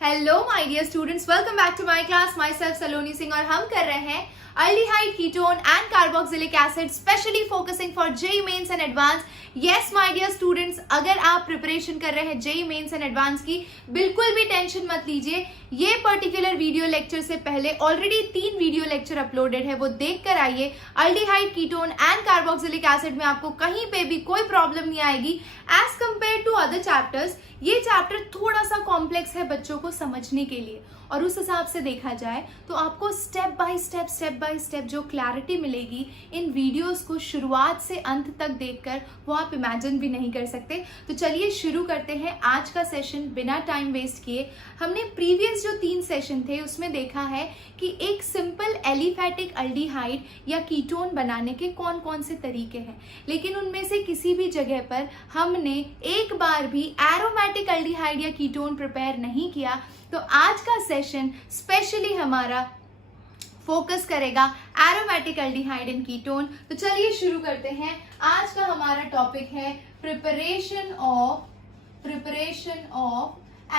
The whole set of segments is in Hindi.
Hello my dear students, welcome back to my class. Myself Saloni Singh और हम कर रहे हैं aldehyde, ketone and carboxylic acid, specially focusing for JEE mains and advance. Yes my dear students, अगर आप प्रिपरेशन कर रहे हैं जेईई मेंस एंड एडवांस की, बिल्कुल भी टेंशन मत लीजिए। ये पर्टिकुलर वीडियो लेक्चर से पहले ऑलरेडी 3 वीडियो लेक्चर अपलोडेड है, वो देख कर आइए। Aldehyde, ketone and carboxylic acid में आपको कहीं पे भी कोई प्रॉब्लम नहीं आएगी as compare to other chapters. ये चैप्टर थोड़ा सा कॉम्प्लेक्स है बच्चों को समझने के लिए, और उस हिसाब से देखा जाए तो आपको स्टेप बाय स्टेप जो क्लैरिटी मिलेगी इन वीडियोस को शुरुआत से अंत तक देखकर, वो आप इमेजिन भी नहीं कर सकते। तो चलिए शुरू करते हैं आज का सेशन बिना टाइम वेस्ट किए। हमने प्रीवियस जो 3 सेशन थे उसमें देखा है कि एक सिंपल एलिफैटिक अल्डिहाइड या कीटोन बनाने के कौन कौन से तरीके हैं, लेकिन उनमें से किसी भी जगह पर हमने एक बार भी एरोमेटिक अल्डिहाइड या कीटोन प्रिपेयर नहीं किया। तो आज का सेशन स्पेशली हमारा फोकस करेगा एरोमेटिक अल्डिहाइड एंड कीटोन। तो चलिए शुरू करते हैं। आज का हमारा टॉपिक है preparation of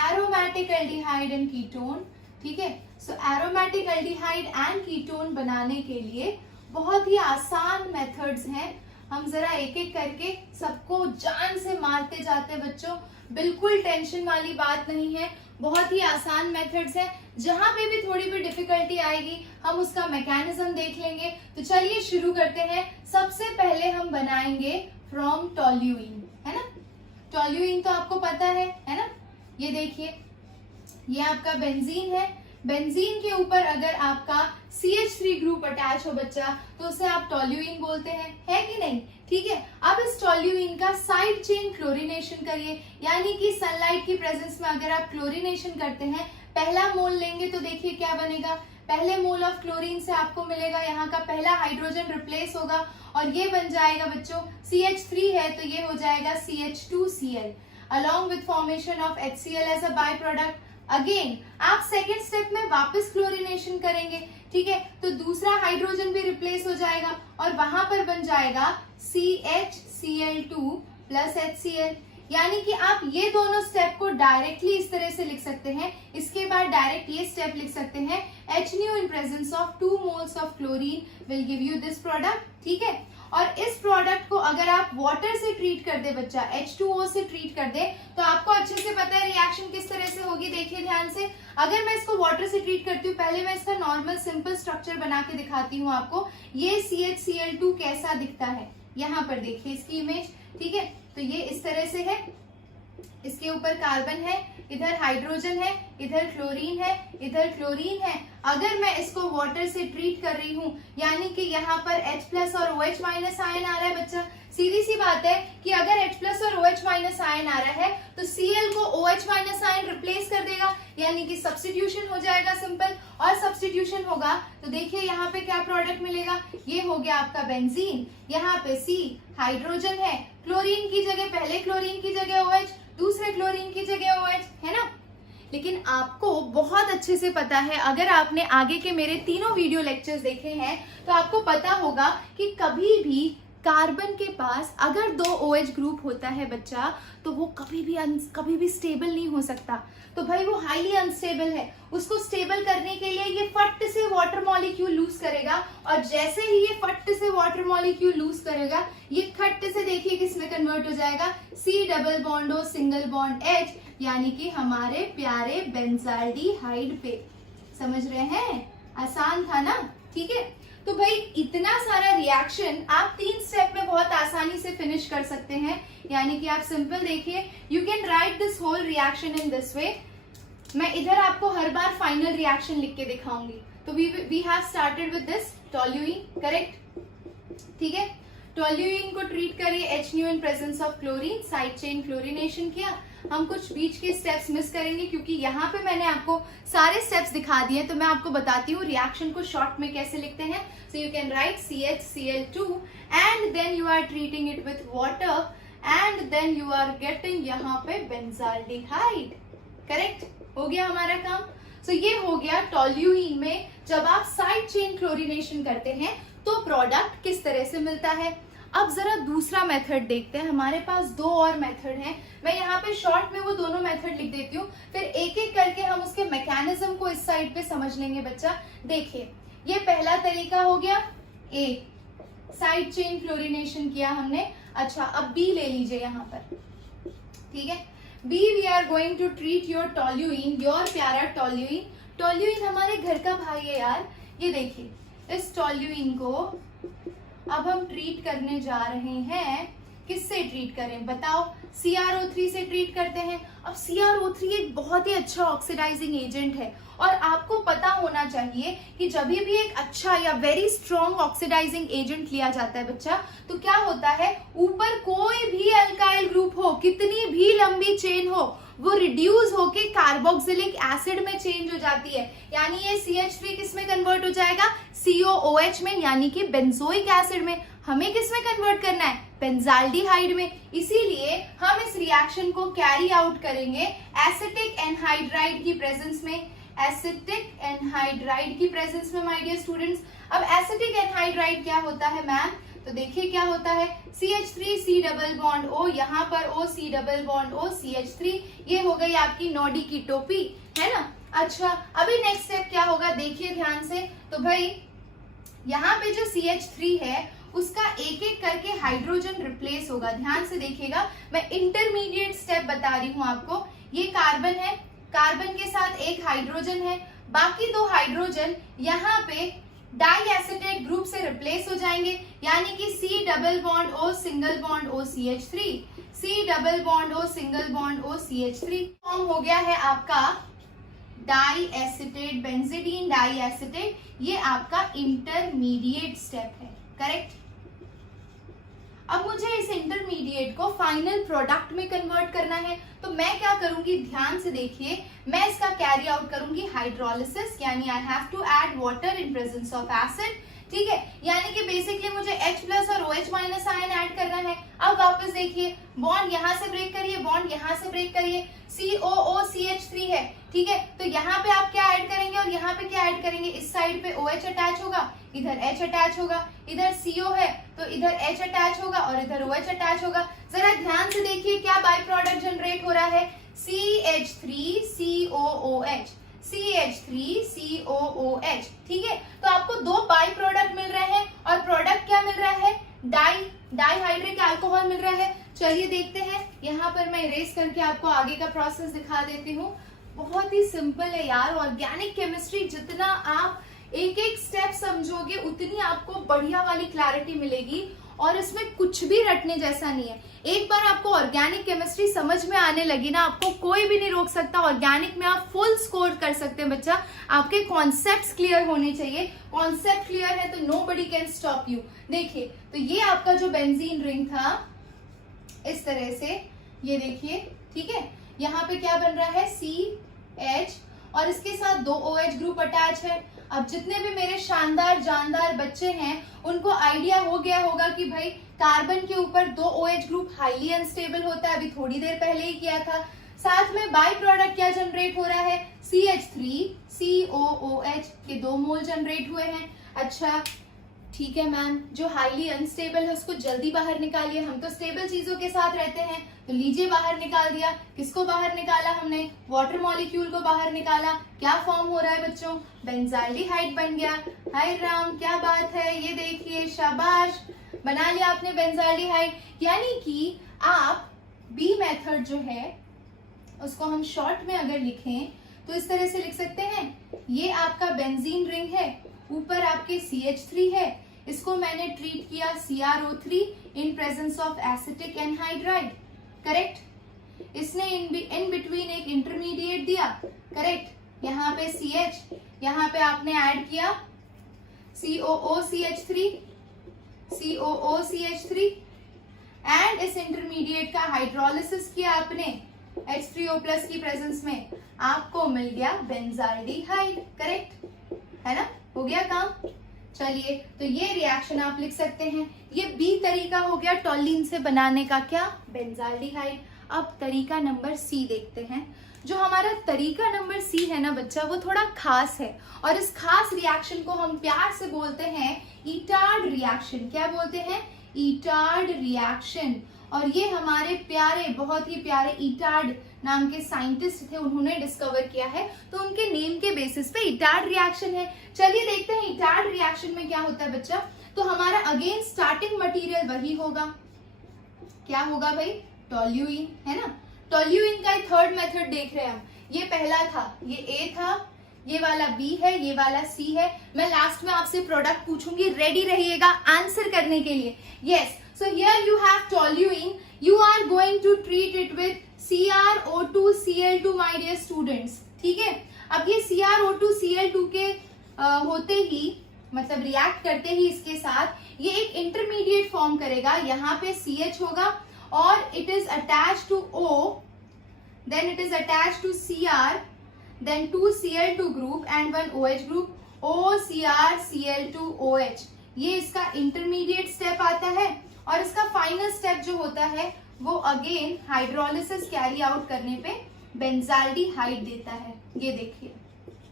aromatic aldehyde and ketone. ठीक है, सो एरोमेटिक अल्डिहाइड एंड कीटोन बनाने के लिए बहुत ही आसान मेथड्स हैं। हम जरा एक एक करके सबको जान से मारते जाते हैं बच्चों, बिल्कुल टेंशन वाली बात नहीं है। बहुत ही आसान मेथड्स हैं, जहां पे भी थोड़ी भी डिफिकल्टी आएगी हम उसका मैकेनिज्म देख लेंगे। तो चलिए शुरू करते हैं। सबसे पहले हम बनाएंगे फ्रॉम टोल्यूइन, है ना। टोल्यूइन तो आपको पता है ना। ये देखिए, ये आपका बेंजीन है। बेंजीन के ऊपर अगर आपका CH3 ग्रुप अटैच हो बच्चा, तो उसे आप टोल्यूइन बोलते हैं, है कि नहीं। ठीक है, अब इस टोल्यूइन का साइड चेन क्लोरीनेशन करिए, यानी कि सनलाइट की प्रेजेंस में अगर आप क्लोरीनेशन करते हैं, पहला मोल लेंगे तो देखिए क्या बनेगा। पहले मोल ऑफ क्लोरीन से आपको मिलेगा, यहाँ का पहला हाइड्रोजन रिप्लेस होगा और ये बन जाएगा बच्चों CH3 है तो ये हो जाएगा CH2Cl along with formation of HCl as a by product. Again आप सेकेंड स्टेप में वापस क्लोरीनेशन करेंगे, ठीक है, तो दूसरा हाइड्रोजन भी रिप्लेस हो जाएगा और वहां पर बन जाएगा CHCl2 प्लस HCl। यानी कि आप ये दोनों स्टेप को डायरेक्टली इस तरह से लिख सकते हैं। इसके बाद डायरेक्ट ये स्टेप लिख सकते हैं, HNO in presence of 2 moles of chlorine will give you this product। ठीक है, और इस प्रोडक्ट को अगर आप वाटर से ट्रीट कर दे बच्चा, H2O से ट्रीट कर दे, तो आपको अच्छे से पता है रिएक्शन किस तरह से होगी। देखिए ध्यान से, अगर मैं इसको वाटर से ट्रीट करती हूँ, पहले मैं इसका नॉर्मल सिंपल स्ट्रक्चर बना के दिखाती हूँ आपको। ये CHCl2 कैसा दिखता है, यहाँ पर देखिए इसकी इमेज। ठीक है, तो ये इस तरह से है, इसके ऊपर कार्बन है, इधर हाइड्रोजन है, इधर क्लोरीन है, इधर क्लोरीन है। अगर मैं इसको वाटर से ट्रीट कर रही हूँ, यानी कि यहाँ पर H प्लस और OH माइनस आयन आ रहा है बच्चा। सीधी सी बात है कि अगर H प्लस और OH माइनस आयन आ रहा है तो Cl को OH माइनस आयन रिप्लेस कर देगा, यानी कि सब्स्टिट्यूशन हो जाएगा सिंपल। और सब्स्टिट्यूशन होगा तो देखिए यहाँ पे क्या प्रोडक्ट मिलेगा, ये हो गया आपका बेंजीन। यहाँ पे C हाइड्रोजन है, क्लोरीन की जगह, पहले क्लोरीन की जगह OH, दूसरे क्लोरीन की जगह OH, है ना। लेकिन आपको बहुत अच्छे से पता है, अगर आपने आगे के मेरे तीनों वीडियो लेक्चर्स देखे हैं तो आपको पता होगा कि कभी भी कार्बन के पास अगर 2 OH ग्रुप होता है बच्चा, तो वो कभी भी स्टेबल नहीं हो सकता। तो भाई वो हाईली अनस्टेबल है। उसको स्टेबल करने के लिए ये फट से वाटर मॉलिक्यूल लूज करेगा, और जैसे ही ये फट से वाटर मॉलिक्यूल लूज करेगा, ये खट से देखिए किसमें कन्वर्ट हो जाएगा, C double bond O single bond H, यानी कि हमारे प्यारे बेंजाल्डिहाइड पे। समझ रहे हैं, आसान था ना। ठीक है, तो भाई इतना सारा रिएक्शन आप 3 स्टेप में बहुत आसानी से फिनिश कर सकते हैं। यानी कि आप सिंपल देखिए, you can write this whole reaction in this way. मैं इधर आपको हर बार फाइनल रिएक्शन लिख के दिखाऊंगी। तो we have started with this toluene, correct. ठीक है, टोल्यूइन को ट्रीट करिए HNO in presence of chlorine, side chain chlorination किया। हम कुछ बीच के स्टेप्स मिस करेंगे क्योंकि यहाँ पे मैंने आपको सारे स्टेप्स दिखा दिए, तो मैं आपको बताती हूँ रिएक्शन को शॉर्ट में कैसे लिखते हैं। So you can write CHCl2 and then you are treating it with water and then you are getting यहाँ पे बेंजाल्डिहाइड। करेक्ट, हो गया हमारा काम। सो ये हो गया टोल्यूइन में जब आप साइड चेन क्लोरीनेशन करते हैं तो प्रोडक्ट किस तरह से मिलता है। अब जरा दूसरा मेथड देखते हैं। हमारे पास दो और मेथड हैं, मैं यहाँ पे शॉर्ट में वो दोनों मेथड लिख देती हूँ, फिर एक एक करके हम उसके मैकेनिज्म को इस साइड पे समझ लेंगे बच्चा। देखिए ये पहला तरीका हो गया, ए साइड चेन फ्लोरिनेशन किया हमने। अच्छा अब बी ले लीजिए यहाँ पर, ठीक है। Be we are going to treat your toluene, your प्यारा टोल्यूइन। टोल्यूइन हमारे घर का भाई है यार। ये देखिए इस टोल्यूइन को अब हम ट्रीट करने जा रहे हैं। किससे ट्रीट करें बताओ? CrO3 से ट्रीट करते हैं। अब CrO3 एक बहुत ही अच्छा ऑक्सीडाइजिंग एजेंट है और आपको पता होना चाहिए कि जब भी एक अच्छा या वेरी स्ट्रॉन्ग ऑक्सीडाइजिंग एजेंट लिया जाता है बच्चा, तो क्या होता है, ऊपर कोई भी अल्काइल ग्रुप हो, कितनी भी लंबी चेन हो, वो रिड्यूस होके कार्बोक्सिलिक एसिड में चेंज हो जाती है। यानी ये CH3 किस में कन्वर्ट हो जाएगा? COOH में, यानी कि बेंजोइक एसिड में। हमें किस में कन्वर्ट करना है? बेंजाल्डिहाइड में। इसीलिए हम इस रिएक्शन को कैरी आउट करेंगे एसिटिक एनहाइड्राइड की प्रेजेंस में। एसिटिक एनहाइड्राइड की प्रेजेंस में माय डियर स्टूडेंट्स। अब एसिटिक एनहाइड्राइड क्या होता है मैम? तो देखिए क्या होता है, CH3 C double bond O, यहाँ पर O C double bond O CH3, ये हो गई आपकी नोडी की टोपी, है ना। अच्छा अभी नेक्स्ट स्टेप क्या होगा, देखिए ध्यान से। तो भाई यहाँ पे जो CH3 है उसका एक एक करके हाइड्रोजन रिप्लेस होगा। ध्यान से देखिएगा, मैं इंटरमीडिएट स्टेप बता रही हूँ आपको। ये कार्बन है, कार्बन के साथ एक हाइड्रोजन है, बाकी दो हाइड्रोजन यहाँ पे डाई एसिटेट ग्रुप से रिप्लेस हो जाएंगे, यानी कि C double bond O single bond O CH3, C double bond O single bond O CH3 form हो गया है आपका di acetate benzidine di acetate. ये आपका इंटरमीडिएट स्टेप है, करेक्ट। अब मुझे इस इंटरमीडिएट को फाइनल प्रोडक्ट में कन्वर्ट करना है, तो मैं क्या करूंगी, ध्यान से देखिए। मैं इसका कैरी आउट करूंगी हाइड्रोलिसिस, यानी I have to add water in presence of acid, ठीक है। यानी कि बेसिकली मुझे H प्लस और OH माइनस आयन ऐड करना है। अब वापस देखिए, बॉन्ड यहाँ से ब्रेक करिए, बॉन्ड यहाँ से ब्रेक करिए, COOCH3 है, ठीक है। तो यहाँ पे आप क्या ऐड करेंगे और यहाँ पे क्या ऐड करेंगे? इस साइड पे OH अटैच होगा, इधर H अटैच होगा, इधर CO है तो इधर H अटैच होगा और इधर OH अटैच होगा। जरा ध्यान से देखिए क्या बाई प्रोडक्ट जनरेट हो रहा है, CH3COOH, CH3COOH, ठीक है। तो आपको दो बाई प्रोडक्ट मिल रहे हैं और प्रोडक्ट क्या मिल रहा है? डाइहाइड्रिक अल्कोहल मिल रहा है। चलिए देखते हैं, यहाँ पर मैं इरेज करके आपको आगे का प्रोसेस दिखा देती हूँ। बहुत ही सिंपल है यार। ऑर्गेनिक केमिस्ट्री जितना आप एक एक स्टेप समझोगे उतनी आपको बढ़िया वाली क्लैरिटी मिलेगी और इसमें कुछ भी रटने जैसा नहीं है। एक बार आपको ऑर्गेनिक केमिस्ट्री समझ में आने लगी ना, आपको कोई भी नहीं रोक सकता। ऑर्गेनिक में आप फुल स्कोर कर सकते हैं बच्चा। आपके कॉन्सेप्ट्स क्लियर होने चाहिए। कॉन्सेप्ट क्लियर है तो नोबडी कैन स्टॉप यू। देखिए तो ये आपका जो बेंजीन रिंग था इस तरह से, ये देखिए, ठीक है। यहाँ पे क्या बन रहा है? CH और इसके साथ दो OH ग्रुप अटैच है। अब जितने भी मेरे शानदार जानदार बच्चे हैं उनको आइडिया हो गया होगा कि भाई कार्बन के ऊपर दो OH ग्रुप हाईली अनस्टेबल होता है, अभी थोड़ी देर पहले ही किया था। साथ में बाई प्रोडक्ट क्या जनरेट हो रहा है? CH3COOH के 2 मोल जनरेट हुए हैं। अच्छा ठीक है मैम, जो हाईली अनस्टेबल है उसको जल्दी बाहर निकालिए। हम तो स्टेबल चीजों के साथ रहते हैं, तो लीजिए बाहर निकाल दिया। किसको बाहर निकाला हमने? वाटर मॉलिक्यूल को बाहर निकाला। क्या फॉर्म हो रहा है बच्चों? बेंजाल्डिहाइड बन गया। हाय राम, क्या बात है, ये देखिए, शाबाश, बना लिया आपने बेंजाल्डिहाइड। यानी कि आप बी मेथड जो है उसको हम शॉर्ट में अगर लिखें तो इस तरह से लिख सकते हैं, ये आपका बेंजीन रिंग है, ऊपर आपके CH3 है, इसको मैंने ट्रीट किया CrO3 in presence of acetic anhydride, correct. इसने इन बिटवीन एक इंटरमीडिएट दिया, करेक्ट। यहाँ पे CH, यहाँ पे आपने ऐड किया COOCH3 एंड इस इंटरमीडिएट का हाइड्रोलिसिस किया आपने H3O प्लस की प्रेजेंस में, आपको मिल गया बेंजाल्डिहाइड, करेक्ट है ना। हो गया काम। चलिए तो ये रिएक्शन आप लिख सकते हैं। ये बी तरीका हो गया टोल्यूइन से बनाने का, क्या? बेंजाल्डिहाइड। अब तरीका नंबर सी देखते हैं। जो हमारा तरीका नंबर सी है ना बच्चा, वो थोड़ा खास है और इस खास रिएक्शन को हम प्यार से बोलते हैं इटार्ड रिएक्शन। क्या बोलते हैं? ईटार्ड रिएक्शन। और ये हमारे प्यारे, बहुत ही प्यारे ईटार्ड नाम के साइंटिस्ट थे, उन्होंने डिस्कवर किया है, तो उनके नेम के बेसिस पे ईटार्ड रिएक्शन है। चलिए देखते हैं ईटार्ड रिएक्शन में क्या होता है बच्चा। तो हमारा अगेन स्टार्टिंग मटेरियल वही होगा, क्या होगा भाई, टोल्यूइन, है ना। टोल्यूइन का थर्ड मेथड देख रहे हैं हम। ये पहला था, ये ए था, ये वाला बी है, ये वाला सी है। मैं लास्ट में आपसे प्रोडक्ट पूछूंगी, रेडी रहिएगा आंसर करने के लिए। Yes, so here you have toluene. You are going to treat it with CrO2Cl2 my dear students. ठीक है, अब ये CrO2Cl2 के होते ही, मतलब रिएक्ट करते ही इसके साथ ये एक इंटरमीडिएट फॉर्म करेगा। यहाँ पे CH होगा और it is attach to O, then it is attached to Cr, then 2 Cl2 group and 1 OH group, OCrCl2OH। ये इसका इंटरमीडिएट स्टेप आता है और इसका फाइनल स्टेप जो होता है वो अगेन हाइड्रोलिसिस कैरी आउट करने पे बेंजाल्डिहाइड देता है। ये देखिए,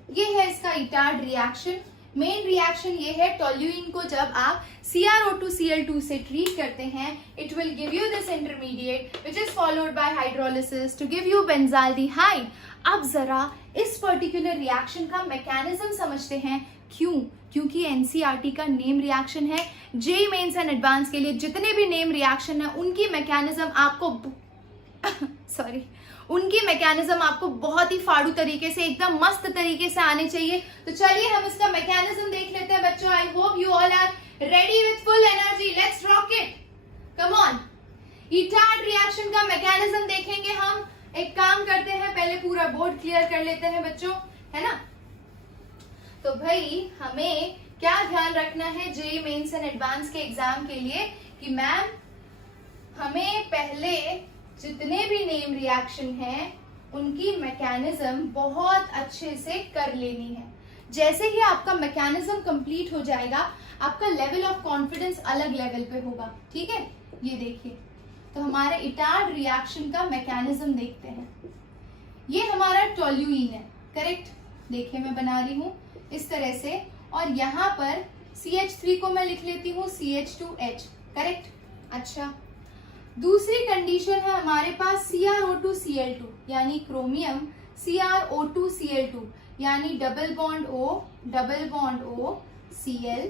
ये है इसका ईटार्ड रिएक्शन। मेन रिएक्शन ये है, टोल्यूइन को जब आप CrO2Cl2 से ट्रीट करते हैं, it will give you this intermediate which is followed by hydrolysis to give you benzaldehyde. अब जरा इस पर्टिकुलर रिएक्शन का मैकेनिज्म समझते हैं। क्यों? क्योंकि एनसीईआरटी का नेम रिएक्शन है। जेईई मेंस एंड एडवांस के लिए जितने भी नेम रिएक्शन है उनकी मैकेनिज्म आपको उनकी मैकेनिज्म आपको बहुत ही फाड़ू तरीके से, एकदम मस्त तरीके से आने चाहिए। तो चलिए हम इसका मैकेनिज्म देख लेते हैं बच्चों। I hope you all are ready with full energy. Let's rock it, come on. Etard reaction का मैकेनिज्म देखेंगे हम। एक काम करते हैं, पहले पूरा बोर्ड क्लियर कर लेते हैं बच्चों, है ना। तो भाई हमें क्या ध्यान रखना है जेईई मेंस एंड एडवांस के एग्जाम के लिए कि मैम हमें पहले जितने भी नेम रिएक्शन हैं उनकी मैकेनिज्म बहुत अच्छे से कर लेनी है। जैसे ही आपका मैकेनिज्म कंप्लीट हो जाएगा, आपका लेवल ऑफ कॉन्फिडेंस अलग लेवल पे होगा। ठीक है, ये देखिए, तो हमारे ईटार्ड रिएक्शन का मैकेनिज्म देखते हैं। ये हमारा टोल्यूइन है, करेक्ट। देखिए मैं बना रही हूं इस तरह से, और यहाँ पर CH3 को मैं लिख लेती हूँ CH2H, करेक्ट। अच्छा, दूसरी कंडीशन है हमारे पास CrO2Cl2 यानी क्रोमियम CrO2Cl2 यानी double bond O Cl,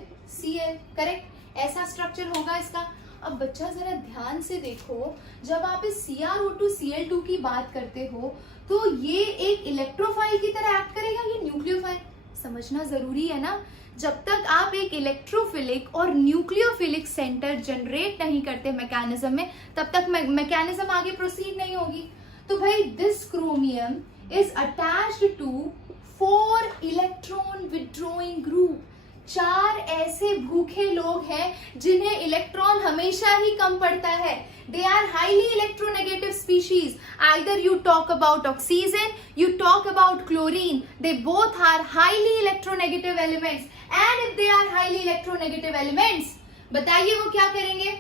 correct. ऐसा स्ट्रक्चर होगा इसका। अब बच्चा जरा ध्यान से देखो, जब आप इस CrO2Cl2 की बात करते हो तो ये एक इलेक्ट्रोफाइल की तरह एक्ट करेगा, ये न्यूक्लियोफाइल। समझना जरूरी है ना। जब तक आप एक इलेक्ट्रोफिलिक और न्यूक्लियोफिलिक सेंटर जनरेट नहीं करते मैकेनिज्म में, तब तक मैकेनिज्म आगे प्रोसीड नहीं होगी। तो भाई this chromium is attached to 4 electron withdrawing group. 4 ऐसे भूखे लोग हैं जिन्हें इलेक्ट्रॉन हमेशा ही कम पड़ता है। They are highly electronegative species. Either you talk about oxygen, you talk about chlorine. They both are highly electronegative elements. And if they are highly electronegative elements, बताइए वो क्या करेंगे?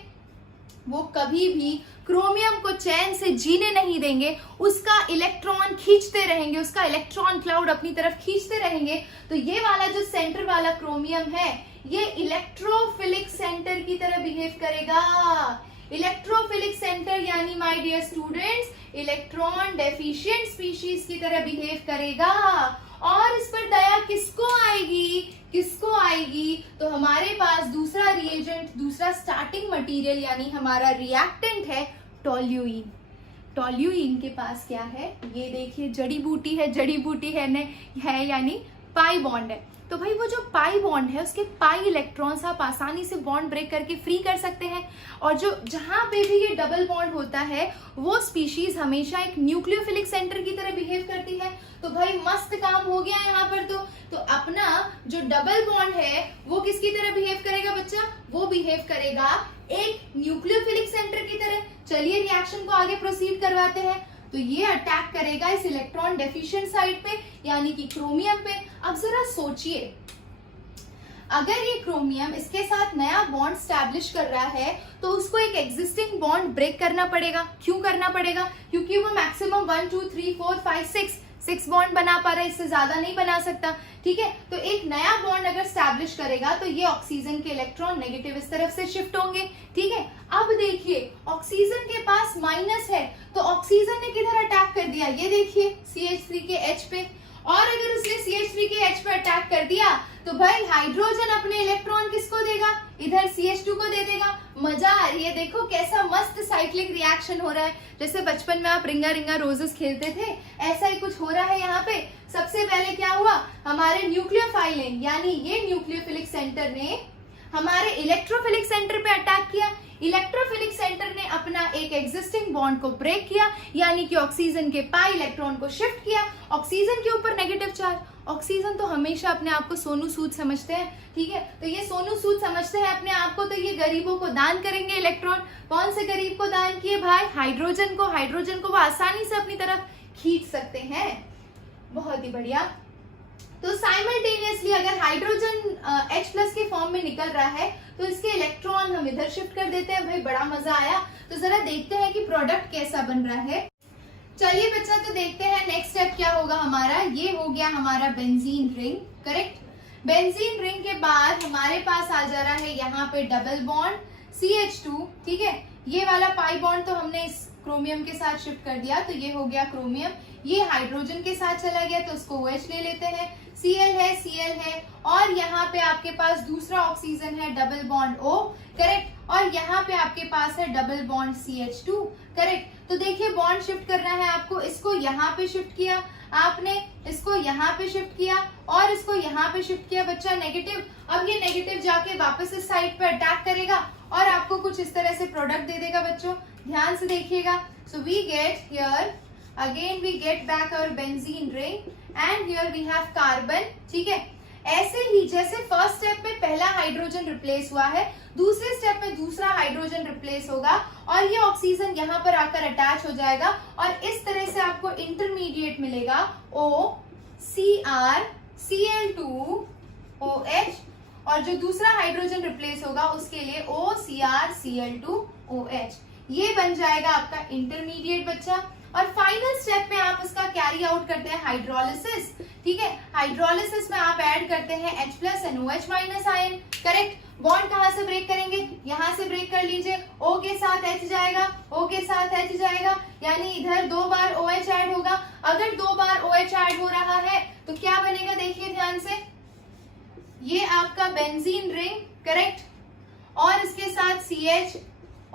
वो कभी भी क्रोमियम को चैन से जीने नहीं देंगे, उसका इलेक्ट्रॉन खींचते रहेंगे, उसका इलेक्ट्रॉन क्लाउड अपनी तरफ खींचते रहेंगे। तो ये वाला जो सेंटर वाला क्रोमियम है, ये इलेक्ट्रोफिलिक सेंटर की तरह बिहेव करेगा। इलेक्ट्रोफिलिक सेंटर यानी my dear students electron deficient species की तरह बिहेव करेगा। और इस पर दया किसको आएगी? तो हमारे पास दूसरा रिएजेंट, दूसरा स्टार्टिंग मटेरियल यानी हमारा रिएक्टेंट है टोल्यूइन। टोल्यूइन के पास क्या है? ये देखिए, जड़ी बूटी है यानी पाई बॉन्ड है। तो भाई वो जो पाई बॉन्ड है, उसके पाई इलेक्ट्रॉन्स आप आसानी से बॉन्ड ब्रेक करके फ्री कर सकते हैं। और जो जहां पे भी ये डबल बॉन्ड होता है, वो स्पीशीज हमेशा एक न्यूक्लियोफिलिक सेंटर की तरह बिहेव करती है। तो भाई मस्त काम हो गया यहाँ पर। तो अपना जो डबल बॉन्ड है वो किसकी तरह बिहेव करेगा बच्चा? वो बिहेव करेगा एक न्यूक्लियोफिलिक सेंटर की तरह। चलिए रिएक्शन को आगे प्रोसीड करवाते हैं। तो ये अटैक करेगा इस इलेक्ट्रॉन डेफिशिएंट साइड पे यानी कि क्रोमियम पे। अब जरा सोचिए, अगर ये क्रोमियम इसके साथ नया बॉन्ड स्टैब्लिश कर रहा है तो उसको एक एग्जिस्टिंग बॉन्ड ब्रेक करना पड़ेगा। क्यों करना पड़ेगा? क्योंकि वो मैक्सिमम 1 2 3 4 5 6 6 बॉन्ड बना पा रहा है, इससे ज्यादा नहीं बना सकता, ठीक है। तो एक नया बॉन्ड अगर स्टैब्लिश करेगा तो ये ऑक्सीजन के इलेक्ट्रॉन नेगेटिव इस तरफ से शिफ्ट होंगे, ठीक है। अब देखिए ऑक्सीजन के पास माइनस है, तो ऑक्सीजन ने किधर अटैक कर दिया, ये देखिए CH3 के H पे, और अगर उसने CH3 के H पे अटैक कर दिया तो भाई हाइड्रोजन अपने इलेक्ट्रॉन किसको देगा, इधर CH2 को दे देगा। मजा आ रही है, देखो कैसा मस्त साइक्लिक रिएक्शन हो रहा है, जैसे बचपन में आप रिंगा रिंगा रोजेस खेलते थे, ऐसा ही कुछ हो रहा है यहाँ पे। सबसे पहले क्या हुआ, हमारे न्यूक्लियोफाइलिन यानी ये न्यूक्लियोफिलिक सेंटर ने हमारे इलेक्ट्रोफिलिक सेंटर पे अटैक किया। इलेक्ट्रोफिलिक सेंटर ने अपना एक एग्जिस्टिंग बॉन्ड को ब्रेक किया, यानी कि ऑक्सीजन के पाई इलेक्ट्रॉन को शिफ्ट किया, ऑक्सीजन के ऊपर नेगेटिव चार्ज। ऑक्सीजन तो हमेशा अपने आप को सोनू सूद समझते हैं, ठीक है, तो ये सोनू सूद समझते हैं अपने आप को, तो ये गरीबों को दान करेंगे इलेक्ट्रॉन। कौन से गरीब को दान किए भाई, हाइड्रोजन को। हाइड्रोजन को वो आसानी से अपनी तरफ खींच सकते हैं, बहुत ही बढ़िया। तो साइमल्टेनियसली अगर हाइड्रोजन H+ के फॉर्म में निकल रहा है तो इसके इलेक्ट्रॉन हम इधर शिफ्ट कर देते हैं। भाई बड़ा मजा आया, तो जरा देखते हैं कि प्रोडक्ट कैसा बन रहा है। चलिए बच्चा, तो देखते हैं नेक्स्ट स्टेप क्या होगा हमारा। ये हो गया हमारा benzene ring, correct. Benzene ring के बाद हमारे पास आ जा रहा है यहाँ पे डबल बॉन्ड CH2, ठीक है। ये वाला पाई बॉन्ड तो हमने इस क्रोमियम के साथ शिफ्ट कर दिया, तो ये हो गया क्रोमियम। ये हाइड्रोजन के साथ चला गया तो उसको OH ले लेते हैं, Cl है, और यहाँ पे आपके पास दूसरा ऑक्सीजन है डबल बॉन्ड O, करेक्ट। और यहाँ पे आपके पास है डबल बॉन्ड CH2, करेक्ट। तो देखिए बॉन्ड शिफ्ट करना है आपको, इसको यहाँ पे शिफ्ट किया आपने, इसको यहाँ पे शिफ्ट किया और इसको यहाँ पे शिफ्ट किया बच्चा नेगेटिव। अब ये नेगेटिव जाके वापस इस साइड पे अटैक करेगा और आपको कुछ इस तरह से प्रोडक्ट दे देगा बच्चों, ध्यान से देखिएगा। So we get here again we get back our benzene ring and here we have carbon, ठीक है। ऐसे ही जैसे फर्स्ट स्टेप में पहला हाइड्रोजन रिप्लेस हुआ है, दूसरे स्टेप में दूसरा हाइड्रोजन रिप्लेस होगा और ये ऑक्सीजन यहाँ पर आकर अटैच हो जाएगा और इस तरह से आपको इंटरमीडिएट मिलेगा OCr Cl2 OH, और जो दूसरा हाइड्रोजन रिप्लेस होगा उसके लिए OCr Cl2 OH। ये बन जाएगा आपका इंटरमीडिएट बच्चा। और फाइनल स्टेप में आप इसका कैरी आउट करते हैं हाइड्रोलिसिस, ठीक है। हाइड्रोलिसिस में आप ऐड करते हैं H+ and OH- ion, correct. Bond कहां से ब्रेक करेंगे, यहां से ब्रेक कर लीजिए, O के साथ H जाएगा, O के साथ H जाएगा, यानी इधर 2 बार OH ऐड होगा। अगर 2 बार OH ऐड हो रहा है तो क्या बनेगा, देखिए ध्यान से, ये आपका बेंजीन रिंग, करेक्ट, और इसके साथ CH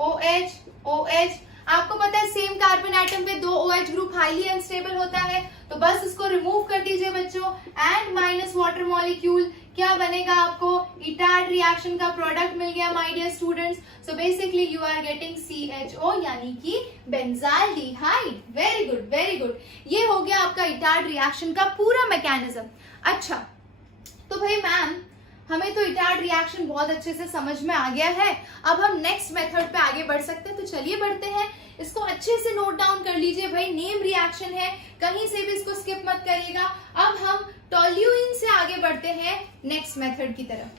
OH OH। आपको पता है सेम कार्बन एटम पे 2 OH ग्रुप हाईली अनस्टेबल होता है, तो बस इसको रिमूव कर दीजिए बच्चों, एंड माइनस वाटर मॉलिक्यूल, क्या बनेगा आपको, इटार्ड रिएक्शन का प्रोडक्ट मिल गया my dear students. So basically you are getting CHO यानी कि benzaldehyde. Very good very good, ये हो गया आपका इटार्ड रिएक्शन का पूरा मैकेनिज्म। अच्छा, तो भाई मैम हमें तो इटार्ड रिएक्शन बहुत अच्छे से समझ में आ गया है, अब हम नेक्स्ट मेथड पे आगे बढ़ सकते हैं, तो चलिए बढ़ते हैं। इसको अच्छे से नोट डाउन कर लीजिए भाई, नेम रिएक्शन है, कहीं से भी इसको स्किप मत करिएगा। अब हम टोल्यूइन से आगे बढ़ते हैं नेक्स्ट मेथड की तरफ।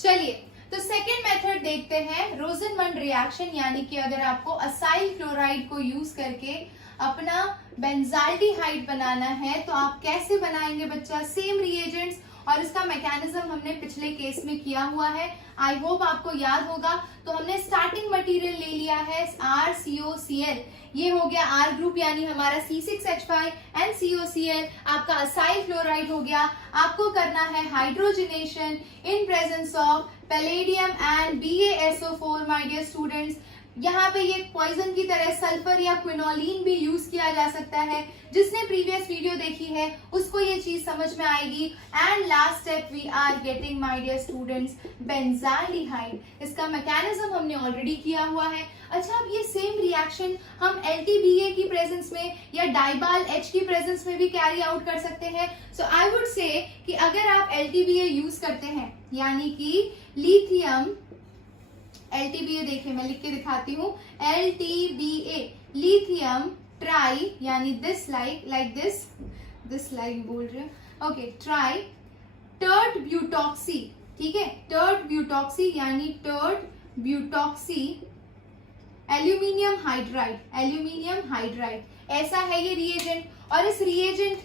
चलिए तो सेकेंड मेथड देखते हैं, रोजनमंड रिएक्शन, यानी कि अगर आपको असाइल क्लोराइड को यूज करके अपना बेंजाल्डिहाइड बनाना है तो आप कैसे बनाएंगे बच्चा। सेम रिएजेंट्स और इसका मैकेनिज्म हमने पिछले केस में किया हुआ है, आई होप आपको याद होगा। तो हमने स्टार्टिंग मटेरियल ले लिया है RCOCl, ये हो गया R ग्रुप यानी हमारा C6H5 एंड COCl, आपका असाइल क्लोराइड हो गया। आपको करना है hydrogenation in presence of palladium and BaSO4 my dear students. यहाँ पे ये पॉइजन की तरह सल्फर या क्विनोलिन भी यूज किया जा सकता है। जिसने प्रीवियस वीडियो देखी है उसको ये चीज समझ में आएगी। And last step we are getting my dear students benzaldehyde. इसका मैकेनिज्म हमने ऑलरेडी किया हुआ है। अच्छा, अब ये सेम रिएक्शन हम LTBA की प्रेजेंस में या डाइबाल H की प्रेजेंस में भी कैरी आउट कर सकते हैं। सो आई वुड से कि अगर आप LTBA यूज करते हैं यानी कि लिथियम, LTBA देखिए मैं लिख के दिखाती हूँ, LTBA लिथियम ट्राई यानी दिस लाइक दिस लाइक बोल रहे हो, ओके, ट्राई टर्ट ब्यूटॉक्सी, ठीक है, टर्ट ब्यूटॉक्सी यानी टर्ट ब्यूटॉक्सी एल्यूमिनियम हाइड्राइड, ऐसा है ये रिएजेंट। और इस रिएजेंट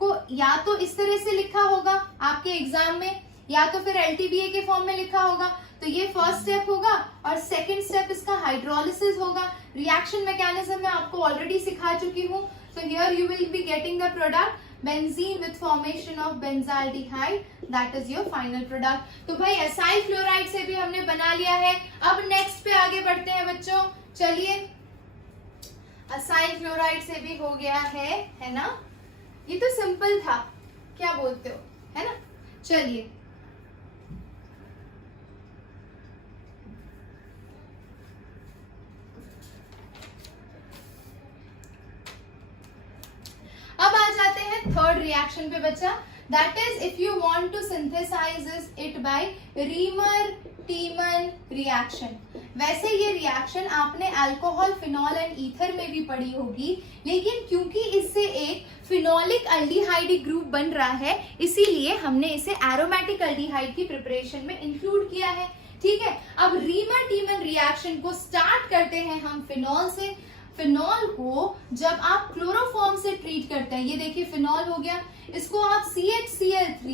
को या तो इस तरह से लिखा होगा आपके एग्जाम में या तो फिर LTBA के फॉर्म में लिखा होगा। तो ये फर्स्ट स्टेप होगा और सेकंड स्टेप इसका हाइड्रोलिसिस होगा। रिएक्शन मैकेनिज्म में आपको ऑलरेडी सिखा चुकी हूँ। So here you will be getting the product benzene with formation of benzaldehyde, that is your final product. तो भाई एसाइल क्लोराइड से भी हमने बना लिया है। अब नेक्स्ट पे आगे बढ़ते हैं बच्चों। चलिए, एसाइल क्लोराइड से भी हो गया है ना, ये तो सिंपल था, क्या बोलते हो, है ना। चलिए अब आ जाते हैं थर्ड रिएक्शन पे बच्चा, that is if you want to synthesise it by Reimer Tiemann reaction. वैसे ये रिएक्शन आपने अल्कोहल, फिनॉल एंड ईथर में भी पढ़ी होगी, लेकिन क्योंकि इससे एक फिनोलिक अल्डिहाइड ग्रुप बन रहा है इसीलिए हमने इसे एरोमेटिक अल्डिहाइड की प्रिपरेशन में इंक्लूड किया है, ठीक है। अब रीमर-टीमन रिएक्शन को स्टार्ट करते हैं हम फिनॉल से। फिनॉल को जब आप क्लोरोफॉर्म से ट्रीट करते हैं, ये देखिए फिनॉल हो गया, इसको आप CHCl3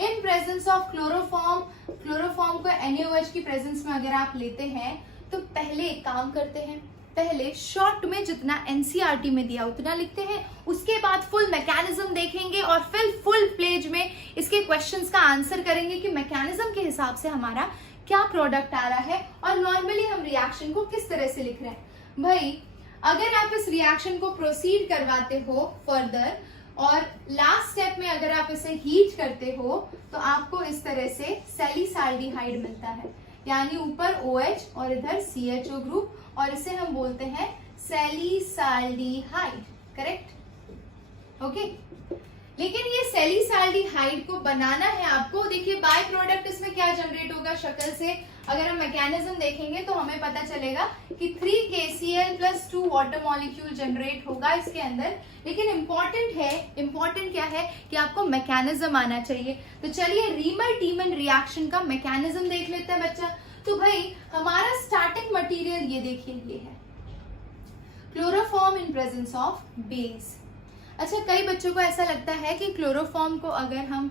in presence of chloroform को NaOH की प्रेजेंस में अगर आप लेते हैं तो पहले एक काम करते हैं, पहले शॉर्ट में जितना NCERT में दिया उतना लिखते हैं, उसके बाद फुल मैकेनिज्म देखेंगे और फिर फुल पेज में इसके क्वेश्चंस का आंसर करेंगे कि मैकेनिज्म के हिसाब से हमारा क्या प्रोडक्ट आ रहा है और नॉर्मली हम रिएक्शन को किस तरह से लिख रहे हैं। भाई अगर आप इस रिएक्शन को प्रोसीड करवाते हो फर्दर और लास्ट स्टेप में अगर आप इसे हीट करते हो तो आपको इस तरह से सैलिसाल्डिहाइड मिलता है, यानी ऊपर OH और इधर CHO ग्रुप, और इसे हम बोलते हैं सैलिसाल्डिहाइड, करेक्ट, ओके। लेकिन ये सैलिसाल्डिहाइड को बनाना है आपको, देखिए बाय प्रोडक्ट इसमें क्या जनरेट होगा शक्ल से, अगर हम मैकेनिज्म देखेंगे तो हमें पता चलेगा कि 3KCl + 2 वाटर मॉलिक्यूल जनरेट होगा इसके अंदर। लेकिन इम्पोर्टेंट क्या है कि आपको मैकेनिज्म आना चाहिए। तो चलिए रीमर-टीमन रिएक्शन का मैकेनिज्म देख लेते हैं बच्चा। तो भाई हमारा स्टार्टिंग मटेरियल ये देखिए, ये है chloroform in presence of base. अच्छा, कई बच्चों को ऐसा लगता है कि क्लोरोफॉर्म को अगर हम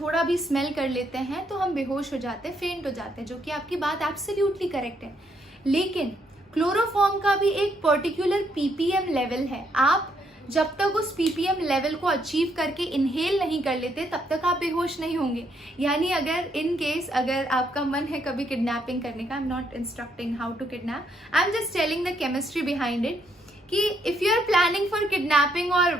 थोड़ा भी स्मेल कर लेते हैं तो हम बेहोश हो जाते हैं, फेंट हो जाते हैं, जो कि आपकी बात एब्सोल्युटली करेक्ट है। लेकिन क्लोरोफॉर्म का भी एक पर्टिकुलर ppm लेवल है। आप जब तक उस ppm लेवल को अचीव करके इनहेल नहीं कर लेते तब तक आप बेहोश नहीं होंगे। यानी अगर इन केस अगर आपका मन है कभी किडनैपिंग करने का, I am not instructing how to kidnap, I am just telling the chemistry behind it, कि if you are planning for kidnapping और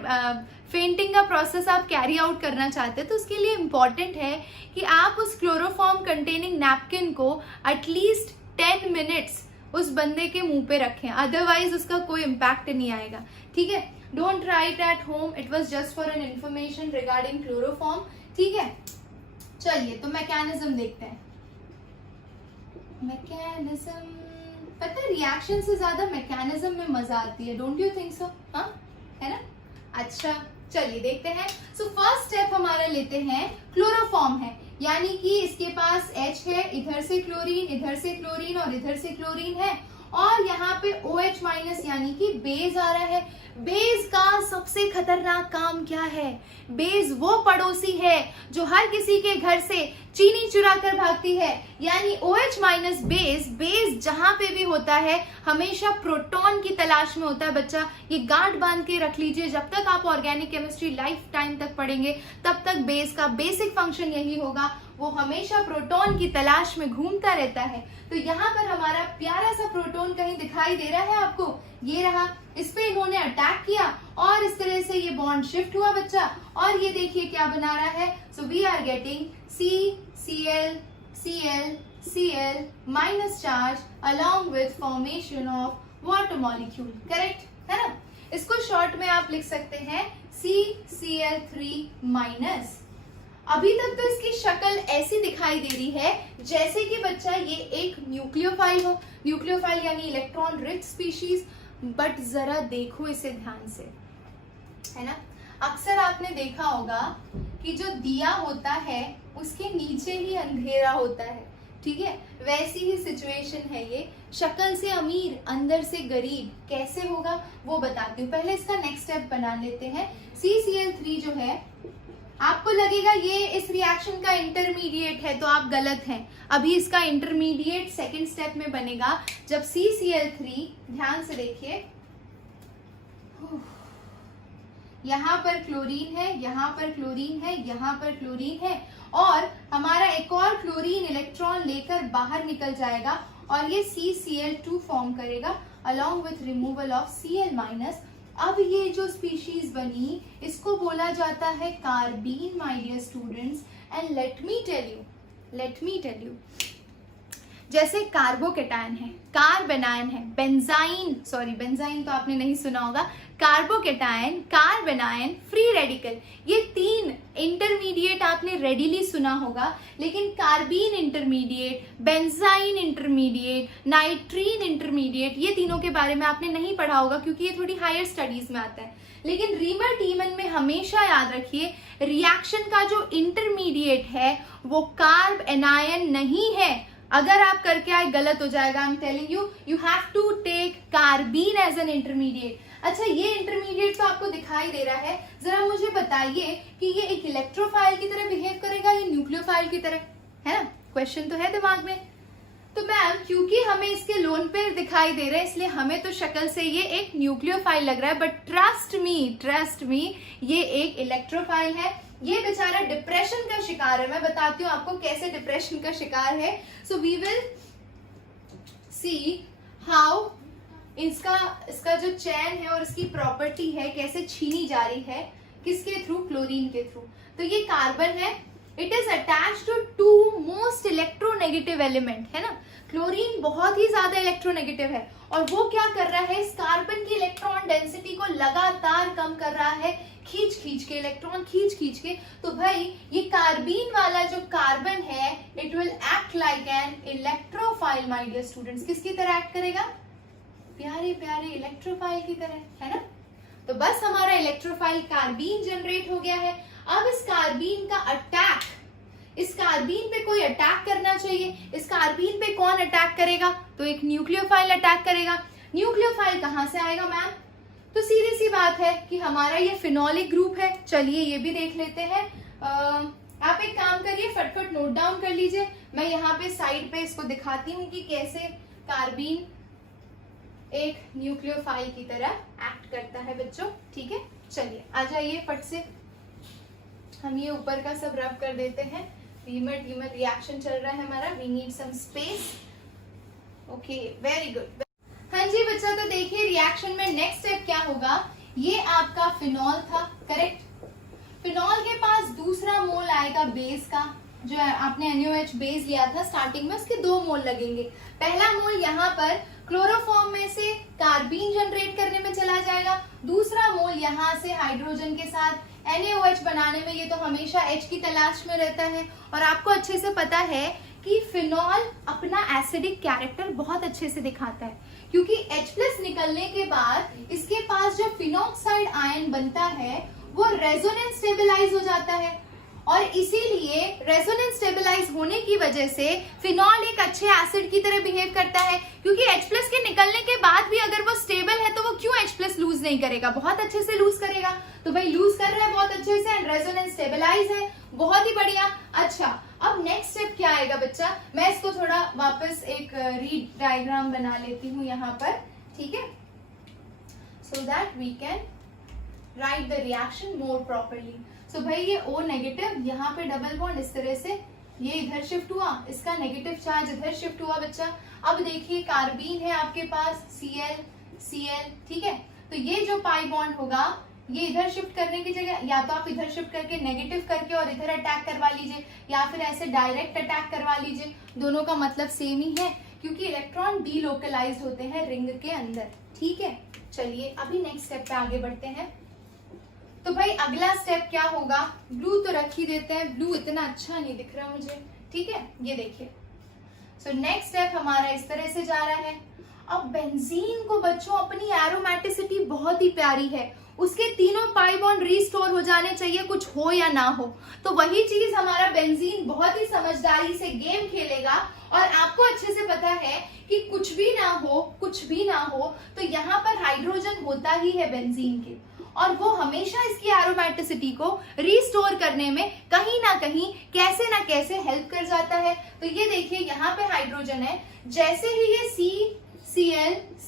फेंटिंग का प्रोसेस आप कैरी आउट करना चाहते हैं तो उसके लिए इम्पॉर्टेंट है कि आप उस क्लोरोफॉर्म कंटेनिंग नैपकिन को एटलीस्ट 10 मिनट्स उस बंदे के मुंह पे रखें, अदरवाइज उसका कोई इम्पैक्ट नहीं आएगा, ठीक है। Don't write at home, it was just for an information regarding chloroform, ठीक है। चलिए तो मैकेनिज्म देखते हैं। मैकेनिज्म, पता है रिएक्शन से ज्यादा मैकेनिज्म में मजा आती है, डोंट यू थिंक सो, हाँ है ना। अच्छा चलिए देखते हैं। सो फर्स्ट स्टेप हमारा लेते हैं, क्लोरोफॉर्म है, यानी कि इसके पास H है, इधर से क्लोरीन, इधर से क्लोरीन और इधर से क्लोरीन है, और यहाँ पे OH- यानी कि बेस आ रहा है। बेस का सबसे खतरनाक काम क्या है? बेस वो पड़ोसी है जो हर किसी के घर से चीनी चुरा कर भागती है। यानी OH माइनस बेस जहां पे भी होता है हमेशा प्रोटॉन की तलाश में होता है बच्चा। ये गांठ बांध के रख लीजिए, जब तक आप ऑर्गेनिक केमिस्ट्री लाइफ टाइम तक पढ़ेंगे तब तक बेस का बेसिक फंक्शन यही होगा, वो हमेशा प्रोटॉन की तलाश में घूमता रहता है। तो यहाँ पर हमारा प्यारा सा प्रोटॉन कहीं दिखाई दे रहा है आपको, ये रहा, इस पे इन्होंने अटैक किया और इस तरह से ये बॉन्ड शिफ्ट हुआ बच्चा, और ये देखिए क्या बना रहा है। So we are getting CCl minus charge along with formation of water molecule, correct है ना। इसको शॉर्ट में आप लिख सकते हैं CCl3 माइनस। अभी तक तो इसकी शक्ल ऐसी दिखाई दे रही है जैसे कि बच्चा ये एक न्यूक्लियोफाइल हो, न्यूक्लियोफाइल यानी इलेक्ट्रॉन रिच स्पीशीज, बट जरा देखो इसे ध्यान से, है ना। अक्सर आपने देखा होगा कि जो दिया होता है उसके नीचे ही अंधेरा होता है, ठीक है, वैसी ही सिचुएशन है ये। शक्ल से अमीर अंदर से गरीब कैसे होगा वो बताती हूँ। पहले इसका नेक्स्ट स्टेप बना लेते हैं। CCl3 जो है, आपको लगेगा ये इस रिएक्शन का इंटरमीडिएट है, तो आप गलत हैं। अभी इसका इंटरमीडिएट सेकंड स्टेप में बनेगा जब CCl3, ध्यान से देखिए, यहाँ पर क्लोरीन है, यहाँ पर क्लोरीन है, यहाँ पर क्लोरीन है, और हमारा एक और क्लोरीन इलेक्ट्रॉन लेकर बाहर निकल जाएगा और ये CCl2 फॉर्म करेगा along with removal of Cl minus. अब ये जो स्पीशीज बनी इसको बोला जाता है carbene, my dear students. And let me tell you, जैसे कार्बोकेटायन है, कार्बेनायन है, बेंजाइन तो आपने नहीं सुना होगा, कार्बोकेटायन, कार्बेनायन, फ्री रेडिकल, ये तीन इंटरमीडिएट आपने रेडीली सुना होगा, लेकिन carbene intermediate, benzene intermediate, नाइट्रीन intermediate, ये तीनों के बारे में आपने नहीं पढ़ा होगा क्योंकि ये थोड़ी हायर स्टडीज में आता है। लेकिन रीमर टीमन में हमेशा याद रखिए, रिएक्शन का जो इंटरमीडिएट है वो कार्ब एनायन नहीं है। अगर आप करके आए गलत हो जाएगा। I am telling you, you have to take carbene as an intermediate. अच्छा, ये इंटरमीडिएट तो आपको दिखाई दे रहा है, जरा मुझे बताइए कि ये एक इलेक्ट्रोफाइल की तरह बिहेव करेगा या न्यूक्लियोफाइल की तरह, है ना। क्वेश्चन तो है दिमाग में। तो मैम क्योंकि हमें इसके लोन पेयर दिखाई दे रहे हैं इसलिए हमें तो शक्ल से ये एक न्यूक्लियोफाइल लग रहा है, बट ट्रस्ट मी ये एक इलेक्ट्रोफाइल है। ये बेचारा डिप्रेशन का शिकार है। मैं बताती हूँ आपको कैसे डिप्रेशन का शिकार है। So we will see how इसका जो चैन है और इसकी प्रॉपर्टी है कैसे छीनी जा रही है, किसके थ्रू, क्लोरीन के थ्रू। तो ये कार्बन है, it is attached to two most electronegative element, है ना। क्लोरीन बहुत ही ज्यादा इलेक्ट्रोनेगेटिव है और वो क्या कर रहा है, इस कार्बन की इलेक्ट्रॉन डेंसिटी को लगातार कम कर रहा है, खींच के इलेक्ट्रॉन खींच के। तो भाई ये कार्बीन वाला जो कार्बन है it will act like an electrophile my dear students. किसकी तरह एक्ट करेगा, प्यारे प्यारे इलेक्ट्रोफाइल की तरह, है ना। तो बस हमारा इलेक्ट्रोफाइल कार्बीन जनरेट हो गया है। अब इस कार्बीन का अटैक, इस कार्बीन पे कोई अटैक करना चाहिए। इस कार्बीन पे कौन अटैक करेगा, तो एक न्यूक्लियोफाइल अटैक करेगा। न्यूक्लियोफाइल कहां से आएगा मैम, तो सीधी सी बात है कि हमारा ये फिनोलिक ग्रुप है। चलिए ये भी देख लेते हैं। आप एक काम करिए, फटफट नोट डाउन कर लीजिए। मैं यहाँ पे साइड पे इसको दिखाती हूँ कि कैसे कार्बीन एक न्यूक्लियोफाइल की तरह एक्ट करता है बच्चों, ठीक है। चलिए आ जाइए फट से, हम ये ऊपर का सब रब कर देते हैं। रीमर रिएक्शन चल रहा है हमारा, we need some space. Okay, very good. हाँ जी बच्चा, तो देखिए रिएक्शन में नेक्स्ट स्टेप क्या होगा। ये आपका फिनॉल था, करेक्ट। फिनॉल के पास दूसरा मोल आएगा बेस का, जो आपने NaOH बेस लिया था स्टार्टिंग में, उसके 2 मोल लगेंगे। पहला मोल यहाँ पर क्लोरोफॉर्म में से कार्बीन जनरेट करने में चला जाएगा, दूसरा मोल यहाँ से हाइड्रोजन के साथ NaOH बनाने में। ये तो हमेशा H की तलाश में रहता है और आपको अच्छे से पता है कि फिनॉल अपना एसिडिक कैरेक्टर बहुत अच्छे से दिखाता है, क्योंकि H+ निकलने के बाद इसके पास जो फिनॉक्साइड आयन बनता है वो रेजोनेंस स्टेबलाइज हो जाता है और इसीलिए रेजोनेंस स्टेबलाइज होने की वजह से फिनॉल एक अच्छे एसिड की तरह बिहेव करता है, क्योंकि H+ के निकलने के बाद भी अगर वो स्टेबल है तो वो क्यों H+ लूज नहीं करेगा, बहुत अच्छे से लूज करेगा। तो भाई लूज कर रहा है बहुत अच्छे से एंड रेजोनेंस स्टेबलाइज है, बहुत ही बढ़िया। अच्छा, अब नेक्स्ट स्टेप क्या आएगा बच्चा, मैं इसको थोड़ा वापस एक रीड डायग्राम बना लेती हूँ यहाँ पर, ठीक है, so that we can write the reaction more properly. So भाई ये O नेगेटिव, यहाँ पे डबल बॉन्ड इस तरह से ये इधर शिफ्ट हुआ, इसका नेगेटिव चार्ज इधर शिफ्ट हुआ बच्चा। अब देखिए कार्बीन है आपके पास Cl Cl, ठीक है, तो ये जो पाई बॉन्ड होगा ये इधर शिफ्ट करने की जगह या तो आप इधर शिफ्ट करके नेगेटिव करके और इधर अटैक करवा लीजिए, या फिर ऐसे डायरेक्ट अटैक करवा लीजिए, दोनों का मतलब सेम ही है, क्योंकि इलेक्ट्रॉन डीलोकलाइज होते हैं रिंग के अंदर, ठीक है। चलिए अभी नेक्स्ट स्टेप पे आगे बढ़ते हैं। तो भाई अगला स्टेप क्या होगा, ब्लू तो रख ही देते हैं, ब्लू इतना अच्छा नहीं दिख रहा मुझे, ठीक है, ये देखिए। सो नेक्स्ट स्टेप हमारा इस तरह से जा रहा है। अब बेंजीन को बच्चों अपनी एरोमेटिसिटी बहुत ही प्यारी है, उसके तीनों पाई बॉन्ड रीस्टोर हो जाने चाहिए, कुछ हो या ना हो। तो वही चीज हमारा बेंजीन बहुत ही समझदारी से गेम खेलेगा, और आपको अच्छे से पता है कि कुछ भी ना हो तो यहाँ पर हाइड्रोजन होता ही है बेंजीन के, और वो हमेशा इसकी एरोमेटिसिटी को रीस्टोर करने में कहीं ना कहीं कैसे ना कैसे हेल्प कर जाता है। तो ये देखिए यहाँ पे हाइड्रोजन है, जैसे ही ये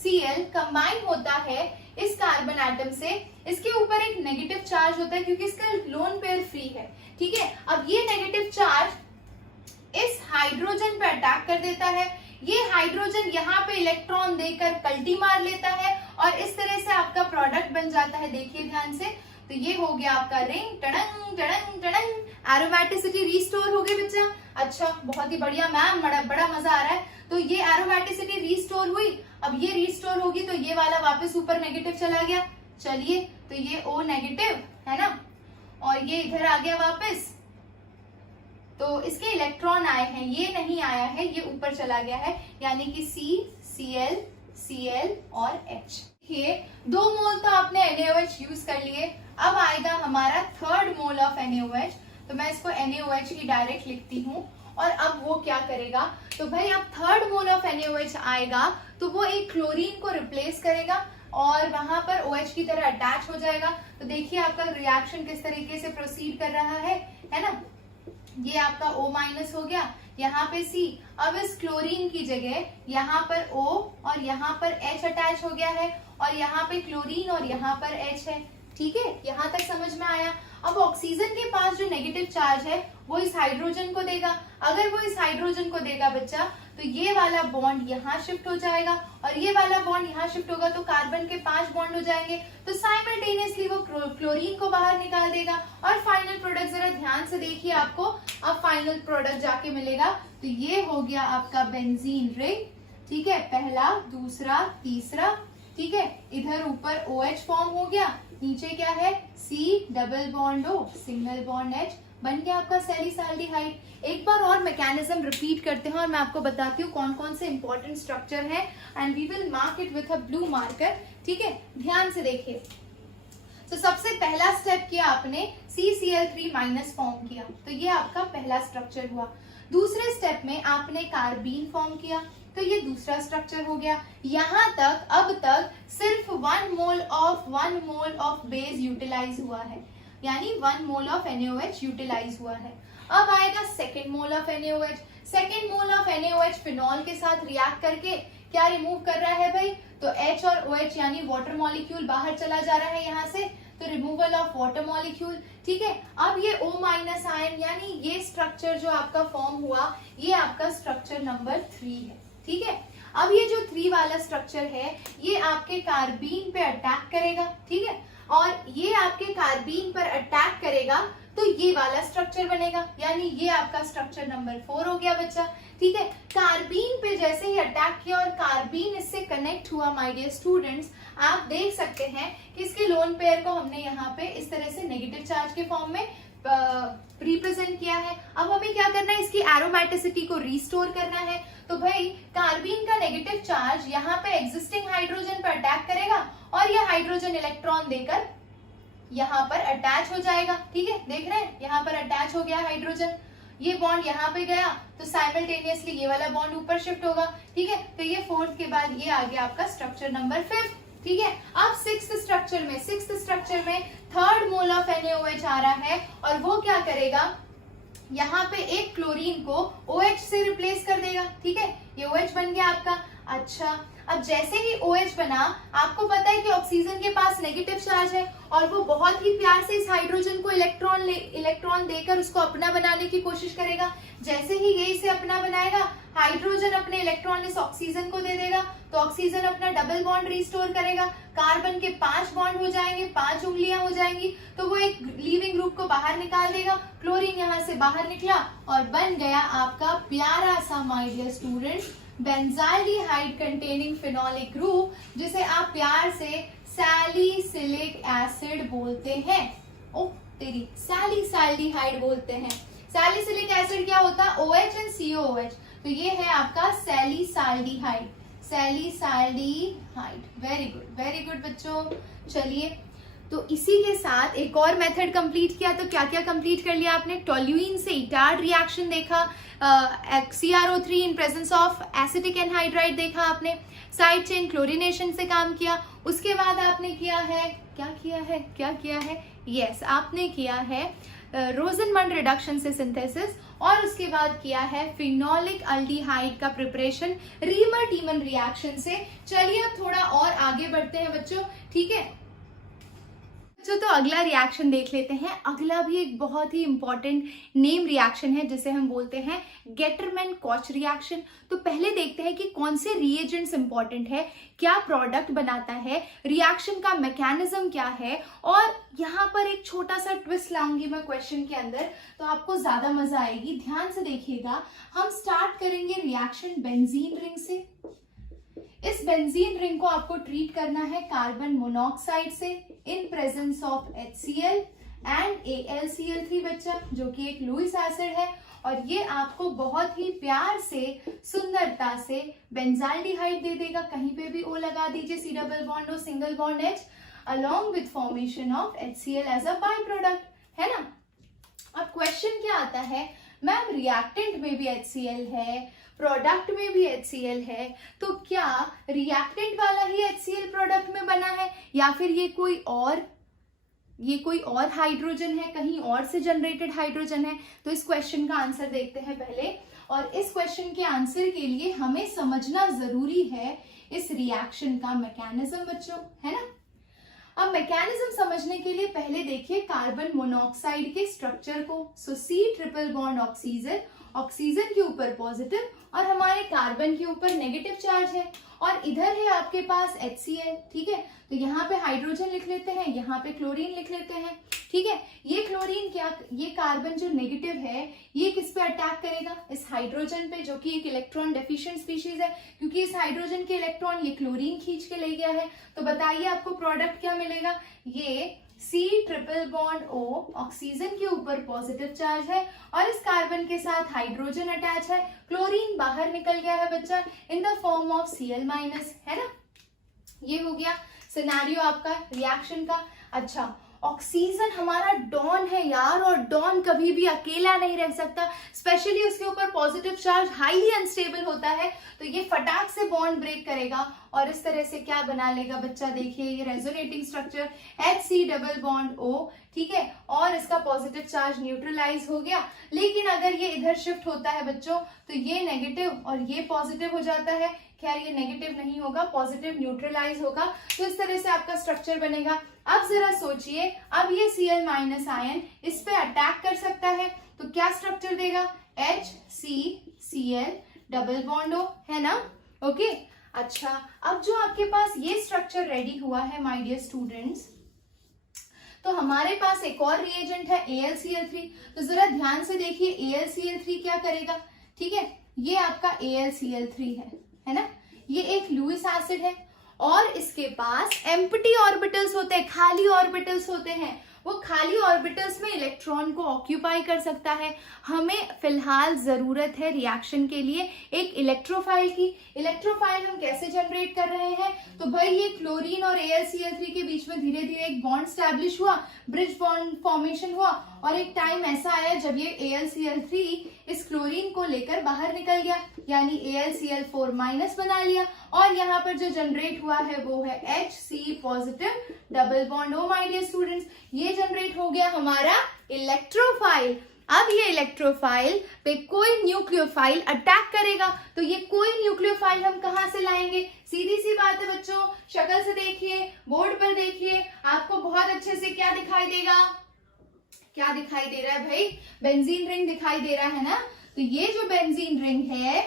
Cl कंबाइन होता है इस कार्बन एटम से, इसके ऊपर एक नेगेटिव चार्ज होता है क्योंकि इसका लोन पेयर फ्री है, ठीक है। अब ये नेगेटिव चार्ज इस हाइड्रोजन पे अटैक कर देता है, ये हाइड्रोजन यहाँ पे इलेक्ट्रॉन देकर पलटी मार लेता है और इस तरह से आपका प्रोडक्ट बन जाता है। देखिए ध्यान से, तो ये हो गया आपका रिंग, टड़ंग टड़ंग टड़ंग, एरोमेटिसिटी रीस्टोर हो गई बच्चा। अच्छा, बहुत ही बढ़िया मैम, बड़ा मजा आ रहा है। तो ये एरोमेटिसिटी रीस्टोर हुई, अब ये रीस्टोर होगी तो ये वाला वापस ऊपर नेगेटिव चला गया। चलिए, तो ये O नेगेटिव है ना, और ये इधर आ गया वापस, तो इसके इलेक्ट्रॉन आए हैं, ये नहीं आया है, ये ऊपर चला गया है, यानी कि Cl Cl और H। ये 2 मोल तो आपने NaOH यूज कर लिए, अब आएगा हमारा 3rd मोल ऑफ NaOH। तो मैं इसको NaOH ही डायरेक्ट लिखती हूँ, और अब वो क्या करेगा, तो भाई अब 3rd मोल ऑफ NaOH आएगा तो वो एक क्लोरीन को रिप्लेस करेगा और वहां पर OH की तरह अटैच हो जाएगा। तो देखिए आपका रिएक्शन किस तरीके से प्रोसीड कर रहा है ना, ये आपका O- हो गया, यहाँ पे C, अब इस क्लोरीन की जगह यहाँ पर O और यहाँ पर H अटैच हो गया है, और यहाँ पे क्लोरीन और यहाँ पर H है, ठीक है, यहाँ तक समझ में आया। अब ऑक्सीजन के पास जो नेगेटिव चार्ज है वो इस हाइड्रोजन को देगा, अगर वो इस हाइड्रोजन को देगा बच्चा तो ये वाला बॉन्ड यहाँ शिफ्ट हो जाएगा और ये वाला बॉन्ड यहाँ शिफ्ट होगा, तो कार्बन के 5 बॉन्ड हो जाएंगे, तो साइमल्टेनियसली वो क्लोरीन को बाहर निकाल देगा। और फाइनल प्रोडक्ट जरा ध्यान से देखिए, आपको अब फाइनल प्रोडक्ट जाके मिलेगा। तो ये हो गया आपका बेंजीन रिंग, ठीक है, पहला, दूसरा, तीसरा, ठीक है, इधर ऊपर OH फॉर्म हो गया, नीचे क्या है C double bond O single bond H, बन गया आपका सैलिसाल्डिहाइड। एक बार और मैकेनिज्म रिपीट करते हैं और मैं आपको बताती हूँ कौन कौन से इंपॉर्टेंट स्ट्रक्चर है, and we will mark it with a blue marker, ठीक है, ध्यान से देखिए। तो सबसे पहला स्टेप किया आपने, CCl3- फॉर्म किया, तो ये आपका पहला स्ट्रक्चर हुआ। दूसरे स्टेप में आपने कार्बीन फॉर्म किया, तो ये दूसरा स्ट्रक्चर हो गया। यहाँ तक अब तक सिर्फ 1 मोल ऑफ बेस यूटिलाइज हुआ है, यानी 1 मोल ऑफ NaOH यूटिलाइज हुआ है। अब आएगा 2nd mole of NaOH। 2nd mole of NaOH phenol के साथ रिएक्ट करके क्या रिमूव कर रहा है भाई, तो H और OH यानी वाटर मॉलिक्यूल बाहर चला जा रहा है यहाँ से, तो रिमूवल ऑफ वाटर मॉलिक्यूल, ठीक है। अब ये O- आयन, यानी ये स्ट्रक्चर जो आपका फॉर्म हुआ ये आपका स्ट्रक्चर नंबर 3 है, ठीक है। अब ये जो 3 वाला स्ट्रक्चर है ये आपके कार्बीन पे अटैक करेगा, ठीक है, और ये आपके कार्बीन पर अटैक करेगा तो ये वाला स्ट्रक्चर बनेगा, यानी ये आपका स्ट्रक्चर नंबर 4 हो गया बच्चा, ठीक है। कार्बीन पे जैसे ही अटैक किया और कार्बीन इससे कनेक्ट हुआ, माय डियर स्टूडेंट्स, आप देख सकते हैं कि इसके लोन पेयर को हमने यहाँ पे इस तरह से नेगेटिव चार्ज के फॉर्म में रिप्रेजेंट किया है। अब हमें क्या करना है, इसकी एरोमेटिसिटी को रिस्टोर करना है। तो भाई कार्बीन का नेगेटिव चार्ज यहाँ पे एग्जिस्टिंग हाइड्रोजन पर अटैक करेगा और यह हाइड्रोजन इलेक्ट्रॉन देकर यहाँ पर अटैच हो जाएगा, ठीक है, देख रहे हैं यहाँ पर अटैच हो गया हाइड्रोजन, ये बॉन्ड यहाँ पे गया तो साइमल्टेनियसली ये वाला बॉन्ड ऊपर शिफ्ट होगा, ठीक है। तो ये फोर्थ के बाद ये आ गया आपका स्ट्रक्चर नंबर 5, ठीक है। अब सिक्स्थ स्ट्रक्चर में थर्ड मोल ऑफ NaOH आ रहा है और वो क्या करेगा, यहाँ पे एक क्लोरीन को OH से रिप्लेस कर देगा, ठीक है, ये OH बन गया आपका। अच्छा, अब जैसे ही OH बना, आपको पता है कि ऑक्सीजन के पास नेगेटिव चार्ज है और वो बहुत ही प्यार से इस हाइड्रोजन को इलेक्ट्रॉन देकर उसको अपना बनाने की कोशिश करेगा। जैसे ही ये इसे अपना बनाएगा, हाइड्रोजन अपने इलेक्ट्रॉन इस ऑक्सीजन को दे देगा, तो ऑक्सीजन अपना डबल बॉन्ड रिस्टोर करेगा, कार्बन के 5 बॉन्ड हो जाएंगे, 5 उंगलियां हो जाएंगी, तो वो एक लीविंग ग्रुप को बाहर निकाल देगा, क्लोरीन यहाँ से बाहर निकला और बन गया आपका प्यारा सा my dear student benzaldehyde containing phenolic group, जिसे आप प्यार से सैलिसिलिक एसिड बोलते हैं। ओ तेरी, सैलिसाल्डिहाइड बोलते हैं। सैलिसिलिक एसिड क्या होता है, OH एंड COOH, तो ये है आपका सैलिसाल्डिहाइड, वेरी गुड बच्चों। चलिए, तो इसी के साथ एक और मेथड कंप्लीट किया, तो क्या क्या कंप्लीट कर लिया आपने, टोल्यूइन से इटार्ड रिएक्शन देखा, CrO3 in presence of acetic anhydride देखा आपने, साइड चेन क्लोरीनेशन से काम किया। उसके बाद आपने किया है, क्या किया है, यस, आपने किया है रोजनमंड रिडक्शन से सिंथेसिस, और उसके बाद किया है फिनोलिक अल्डिहाइड का प्रिपरेशन रीमर-टीमन रिएक्शन से। चलिए अब थोड़ा और आगे बढ़ते हैं बच्चों, ठीक है बच्चों। तो अगला रिएक्शन देख लेते हैं। अगला भी एक बहुत ही इंपॉर्टेंट नेम रिएक्शन है, जिसे हम बोलते हैं गेटरमैन-कॉच रिएक्शन। तो पहले देखते हैं कि कौन से रिएजेंट्स इंपॉर्टेंट है, क्या प्रोडक्ट बनाता है, रिएक्शन का मैकेनिज्म क्या है, और यहाँ पर एक छोटा सा ट्विस्ट लाऊंगी मैं क्वेश्चन के अंदर, तो आपको ज्यादा मजा आएगी। ध्यान से देखिएगा। हम स्टार्ट करेंगे रिएक्शन बेंजीन रिंग से। इस बेंजीन रिंग को आपको ट्रीट करना है कार्बन मोनोऑक्साइड से इन presence of HCl and AlCl3 बच्चा, जो कि एक लुईस एसिड है, और ये आपको बहुत ही प्यार से सुंदरता से बेंजाल्डिहाइड दे देगा। कहीं पे भी O लगा दीजिए, C double bond O, single bond H, along with formation of HCl as a by product, है ना। अब क्वेश्चन क्या आता है, मैम रिएक्टेंट में भी HCl है, प्रोडक्ट में भी HCl है, तो क्या रिएक्टेंट वाला ही HCl प्रोडक्ट में बना है या फिर ये कोई और हाइड्रोजन है, कहीं और से जनरेटेड हाइड्रोजन है। तो इस क्वेश्चन का आंसर देखते हैं पहले, और इस क्वेश्चन के आंसर के लिए हमें समझना जरूरी है इस रिएक्शन का मैकेनिज्म बच्चों, है ना। अब मैकेनिज्म समझने के लिए पहले देखिए कार्बन मोनोऑक्साइड के स्ट्रक्चर को। सो C ट्रिपल बॉन्ड ऑक्सीजन के ऊपर पॉजिटिव और हमारे कार्बन के ऊपर नेगेटिव चार्ज है, और इधर है आपके पास HCl, ठीक है। तो यहाँ पे हाइड्रोजन लिख लेते हैं, यहाँ पे क्लोरीन लिख लेते हैं, ठीक है। ये क्लोरीन ये कार्बन जो नेगेटिव है, ये किस पे अटैक करेगा, इस हाइड्रोजन पे, जो कि एक इलेक्ट्रॉन डेफिशिएंट स्पीशीज है, क्योंकि इस हाइड्रोजन के इलेक्ट्रॉन ये क्लोरीन खींच के ले गया है। तो बताइए आपको प्रोडक्ट क्या मिलेगा, ये C triple bond O oxygen के ऊपर पॉजिटिव चार्ज है और इस कार्बन के साथ हाइड्रोजन अटैच है, क्लोरीन बाहर निकल गया है बच्चा in the form of Cl minus, है ना। ये हो गया सिनेरियो आपका रिएक्शन का। अच्छा, ऑक्सीजन हमारा डॉन है यार, और डॉन कभी भी अकेला नहीं रह सकता, स्पेशली उसके ऊपर पॉजिटिव चार्ज हाईली अनस्टेबल होता है, तो ये फटाक से बॉन्ड ब्रेक करेगा और इस तरह से क्या बना लेगा बच्चा, देखिए ये resonating structure HC double bond O, ठीक है, और इसका पॉजिटिव चार्ज न्यूट्रलाइज हो गया। लेकिन अगर ये इधर शिफ्ट होता है बच्चों, तो ये नेगेटिव और ये पॉजिटिव हो जाता है। खैर ये नेगेटिव नहीं होगा, पॉजिटिव न्यूट्रलाइज होगा, तो इस तरह से आपका स्ट्रक्चर बनेगा। अब जरा सोचिए, अब ये Cl माइनस आयन इस पे अटैक कर सकता है, तो क्या स्ट्रक्चर देगा, HCCl डबल बॉन्ड O, है ना। ओके, अच्छा, अब जो आपके पास ये स्ट्रक्चर रेडी हुआ है माय डियर स्टूडेंट्स, तो हमारे पास एक और रिएजेंट है AlCl3। तो जरा ध्यान से देखिए AlCl3 क्या करेगा, ठीक है, ये आपका AlCl3 है ना। ये एक लुईस एसिड है और इसके पास एम्प्टी ऑर्बिटल्स होते हैं, खाली ऑर्बिटल्स होते हैं, वो खाली ऑर्बिटल्स में इलेक्ट्रॉन को ऑक्यूपाई कर सकता है। हमें फिलहाल जरूरत है रिएक्शन के लिए एक इलेक्ट्रोफाइल की। इलेक्ट्रोफाइल हम कैसे जनरेट कर रहे हैं, तो भाई ये क्लोरीन और AlCl3 के बीच में धीरे धीरे एक बॉन्ड स्टैब्लिश हुआ, ब्रिज बॉन्ड फॉर्मेशन हुआ, और एक टाइम ऐसा आया जब ये AlCl3 इस क्लोरीन को लेकर बाहर निकल गया, यानी AlCl4- बना लिया, और यहाँ पर जो जनरेट हुआ है वो है Hc positive double bond O my dear students. ये जनरेट हो गया हमारा इलेक्ट्रोफाइल। अब ये इलेक्ट्रोफाइल पे कोई न्यूक्लियोफाइल अटैक करेगा, तो ये कोई न्यूक्लियोफाइल हम कहां से लाएंगे? सीधी सी बात है बच्चों, शक्ल से देखिए, बोर्ड पर देखिए, आपको बहुत अच्छे से क्या दिखाई देगा, क्या दिखाई दे रहा है भाई? बेंजीन रिंग दिखाई दे रहा है ना। तो ये जो बेंजीन रिंग है,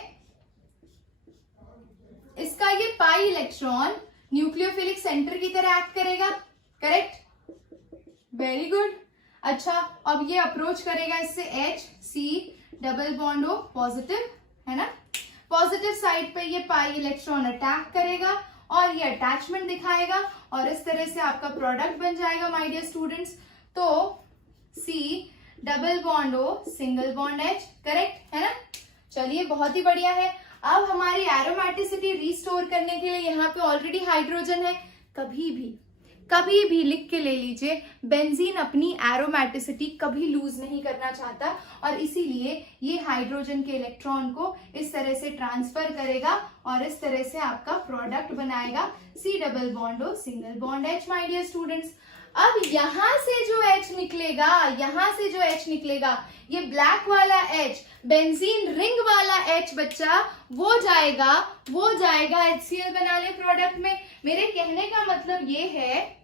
इसका ये पाई इलेक्ट्रॉन न्यूक्लियोफिलिक सेंटर की तरह एक्ट करेगा, करेक्ट? Very good. अच्छा, अब ये अप्रोच करेगा इससे Hc double bond O positive, है ना। पॉजिटिव साइड पे ये पाई इलेक्ट्रॉन अटैक करेगा और ये अटैचमेंट दिखाएगा, और इस तरह से आपका प्रोडक्ट बन जाएगा माय डियर स्टूडेंट्स। तो C double bond O single bond H, correct है ना। चलिए, बहुत ही बढ़िया है। अब हमारी एरोमेटिसिटी रिस्टोर करने के लिए यहाँ पे ऑलरेडी हाइड्रोजन है। कभी भी लिख के ले लीजिए, बेंजीन अपनी एरोमेटिसिटी कभी लूज नहीं करना चाहता, और इसीलिए ये हाइड्रोजन के इलेक्ट्रॉन को इस तरह से ट्रांसफर करेगा और इस तरह से आपका प्रोडक्ट बनाएगा C double bond O single bond H my dear students. अब यहां से जो H निकलेगा, ये ब्लैक वाला H, बेंजीन रिंग वाला H बच्चा, वो जाएगा HCl बनाने प्रोडक्ट में। मेरे कहने का मतलब ये है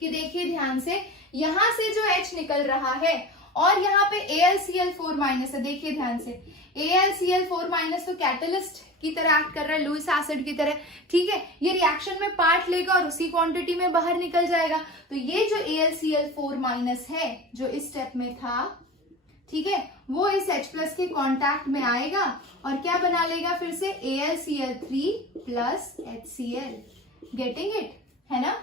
कि देखिए ध्यान से, यहां से जो H निकल रहा है और यहाँ पे AlCl4- है, देखिए ध्यान से, AlCl4- तो कैटलिस्ट की तरह एक्ट कर रहा है, लुईस एसिड की तरह, ठीक है। ये रिएक्शन में पार्ट लेगा और उसी क्वांटिटी में बाहर निकल जाएगा। तो ये जो AlCl4- है, जो इस स्टेप में था, ठीक है, वो इस H+ के कांटेक्ट में आएगा और क्या बना लेगा फिर से AlCl3 plus HCl। Getting it, है ना,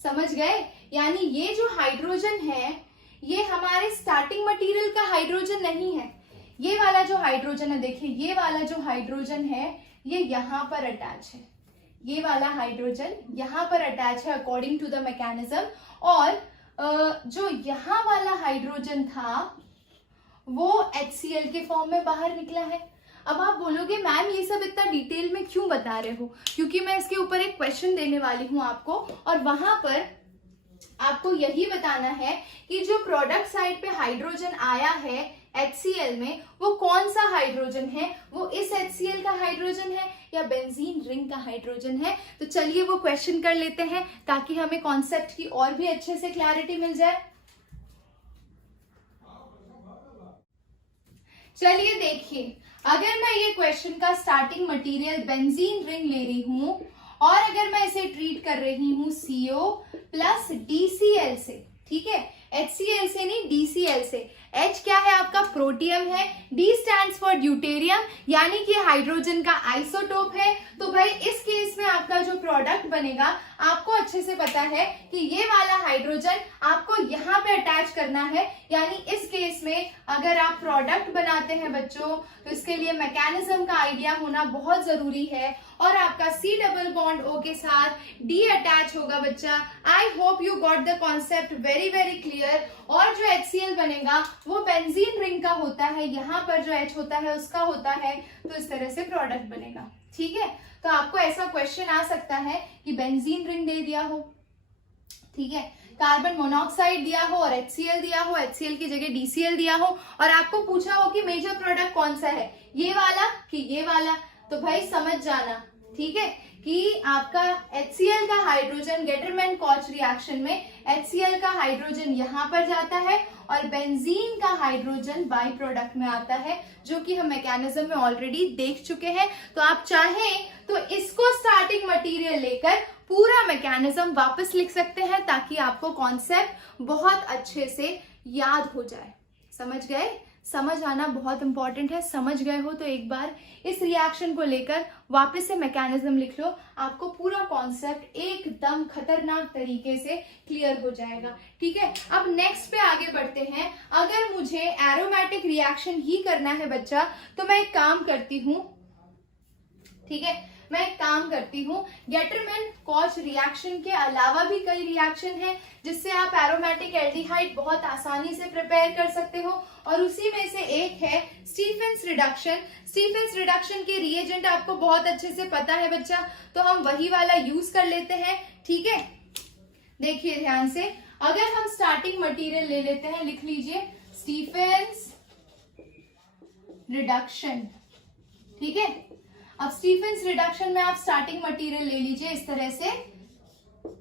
समझ गए? यानी ये जो हाइड्रोजन है, ये हमारे स्टार्टिंग मटेरियल का हाइड्रोजन नहीं है। ये वाला जो हाइड्रोजन है, देखिए ये वाला जो हाइड्रोजन है, ये यहां पर अटैच है, ये वाला हाइड्रोजन यहां पर अटैच है अकॉर्डिंग टू द मैकेनिज्म, और जो यहां वाला हाइड्रोजन था वो HCl के फॉर्म में बाहर निकला है। अब आप बोलोगे मैम ये सब इतना डिटेल में क्यों बता रहे हो? क्योंकि मैं इसके ऊपर एक क्वेश्चन देने वाली हूं आपको, और वहां पर आपको यही बताना है कि जो प्रोडक्ट साइड पे हाइड्रोजन आया है HCl में, वो कौन सा हाइड्रोजन है? वो इस HCl का हाइड्रोजन है या बेंजीन रिंग का हाइड्रोजन है? तो चलिए वो क्वेश्चन कर लेते हैं ताकि हमें कॉन्सेप्ट की और भी अच्छे से क्लैरिटी मिल जाए। चलिए देखिए, अगर मैं ये क्वेश्चन का स्टार्टिंग मटेरियल बेंजीन रिंग ले रही हूं और अगर मैं इसे ट्रीट कर रही हूं CO प्लस DCl से, ठीक है, HCl से नहीं DCl से। H क्या है आपका? प्रोटियम है, D स्टैंड्स फॉर ड्यूटेरियम, यानी कि हाइड्रोजन का आइसोटोप है। तो भाई इस केस में आपका जो प्रोडक्ट बनेगा, आपको अच्छे से पता है कि ये वाला हाइड्रोजन आपको यहाँ पे अटैच करना है, यानी इस केस में अगर आप प्रोडक्ट बनाते हैं बच्चों, तो इसके लिए मैकेनिज्म का आइडिया होना बहुत जरूरी है, और आपका C डबल बॉन्ड O के साथ D अटैच होगा बच्चा। आई hope you got the concept very very clear. और जो HCl बनेगा वो बेंजीन रिंग का होता है, यहाँ पर जो H होता है उसका होता है, तो इस तरह से प्रोडक्ट बनेगा, ठीक है। तो आपको ऐसा क्वेश्चन आ सकता है कि बेंजीन रिंग दे दिया हो, ठीक है, कार्बन मोनोऑक्साइड दिया हो और HCl दिया हो, HCl की जगह DCl दिया हो, और आपको पूछा हो कि मेजर प्रोडक्ट कौन सा है, ये वाला कि ये वाला। तो भाई समझ जाना, ठीक है, कि आपका HCl का हाइड्रोजन गेटरमैन कॉच रिएक्शन में HCl का हाइड्रोजन यहाँ पर जाता है और बेंजीन का हाइड्रोजन बाई प्रोडक्ट में आता है, जो कि हम मैकेनिज्म में ऑलरेडी देख चुके हैं। तो आप चाहें तो इसको स्टार्टिंग मटेरियल लेकर पूरा मैकेनिज्म वापस लिख सकते हैं, ताकि आपको कॉन्सेप्ट बहुत अच्छे से याद हो जाए। समझ गए? समझ आना बहुत इंपॉर्टेंट है। समझ गए हो तो एक बार इस रिएक्शन को लेकर वापस से मैकेनिज्म लिख लो, आपको पूरा कॉन्सेप्ट एकदम खतरनाक तरीके से क्लियर हो जाएगा। ठीक है, अब नेक्स्ट पे आगे बढ़ते हैं। अगर मुझे एरोमेटिक रिएक्शन ही करना है बच्चा, तो मैं एक काम करती हूं, ठीक है, मैं एक काम करती हूँ, गेटरमैन कॉच रिएक्शन के अलावा भी कई रिएक्शन है जिससे आप एरोमेटिक एल्डिहाइड बहुत आसानी से प्रिपेयर कर सकते हो, और उसी में से एक है स्टीफेंस रिडक्शन। स्टीफेंस रिडक्शन के रिएजेंट आपको बहुत अच्छे से पता है बच्चा, तो हम वही वाला यूज कर लेते हैं। ठीक है, देखिए ध्यान से, अगर हम स्टार्टिंग मटेरियल ले लेते हैं, लिख लीजिए स्टीफेंस रिडक्शन। ठीक है, अब स्टीफेंस रिडक्शन में आप स्टार्टिंग मटेरियल ले लीजिए इस तरह से,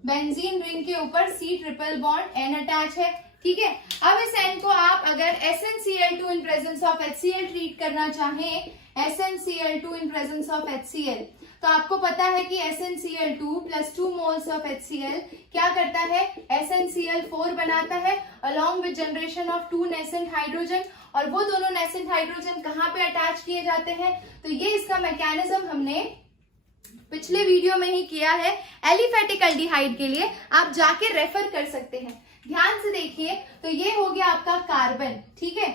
बेंजीन रिंग के ऊपर C triple bond N attach है। ठीक है, अब इस N को आप अगर SnCl2 in presence of HCl treat करना चाहें, SnCl2 in presence of HCl, तो आपको पता है कि SnCl2 plus 2 moles of HCl क्या करता है, SnCl4 बनाता है along with generation of 2 nascent hydrogen, और वो दोनों नेसेंट हाइड्रोजन कहाँ पे अटैच किए जाते हैं, तो ये इसका मैकेनिज्म हमने पिछले वीडियो में ही किया है एलिफेटिक एल्डिहाइड के लिए, आप जाके रेफर कर सकते हैं। ध्यान से देखिए, तो ये हो गया आपका कार्बन। ठीक है,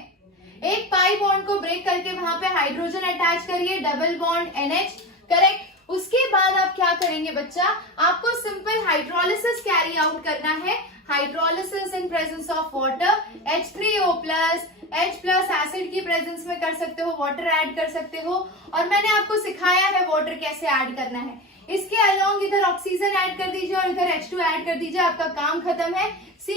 एक पाई बॉन्ड को ब्रेक करके वहां पे हाइड्रोजन अटैच करिए, डबल बॉन्ड NH, करेक्ट। उसके बाद आप क्या करेंगे बच्चा, आपको सिंपल हाइड्रोलिसिस कैरी आउट करना है, hydrolysis in presence of water, H3O plus H plus acid की प्रेजेंस में कर सकते हो, वाटर ऐड कर सकते हो, और मैंने आपको सिखाया है वाटर कैसे ऐड करना है। इसके अलोंग इधर ऑक्सीजन ऐड कर दीजिए और इधर H2 ऐड कर दीजिए, आपका काम खत्म है। C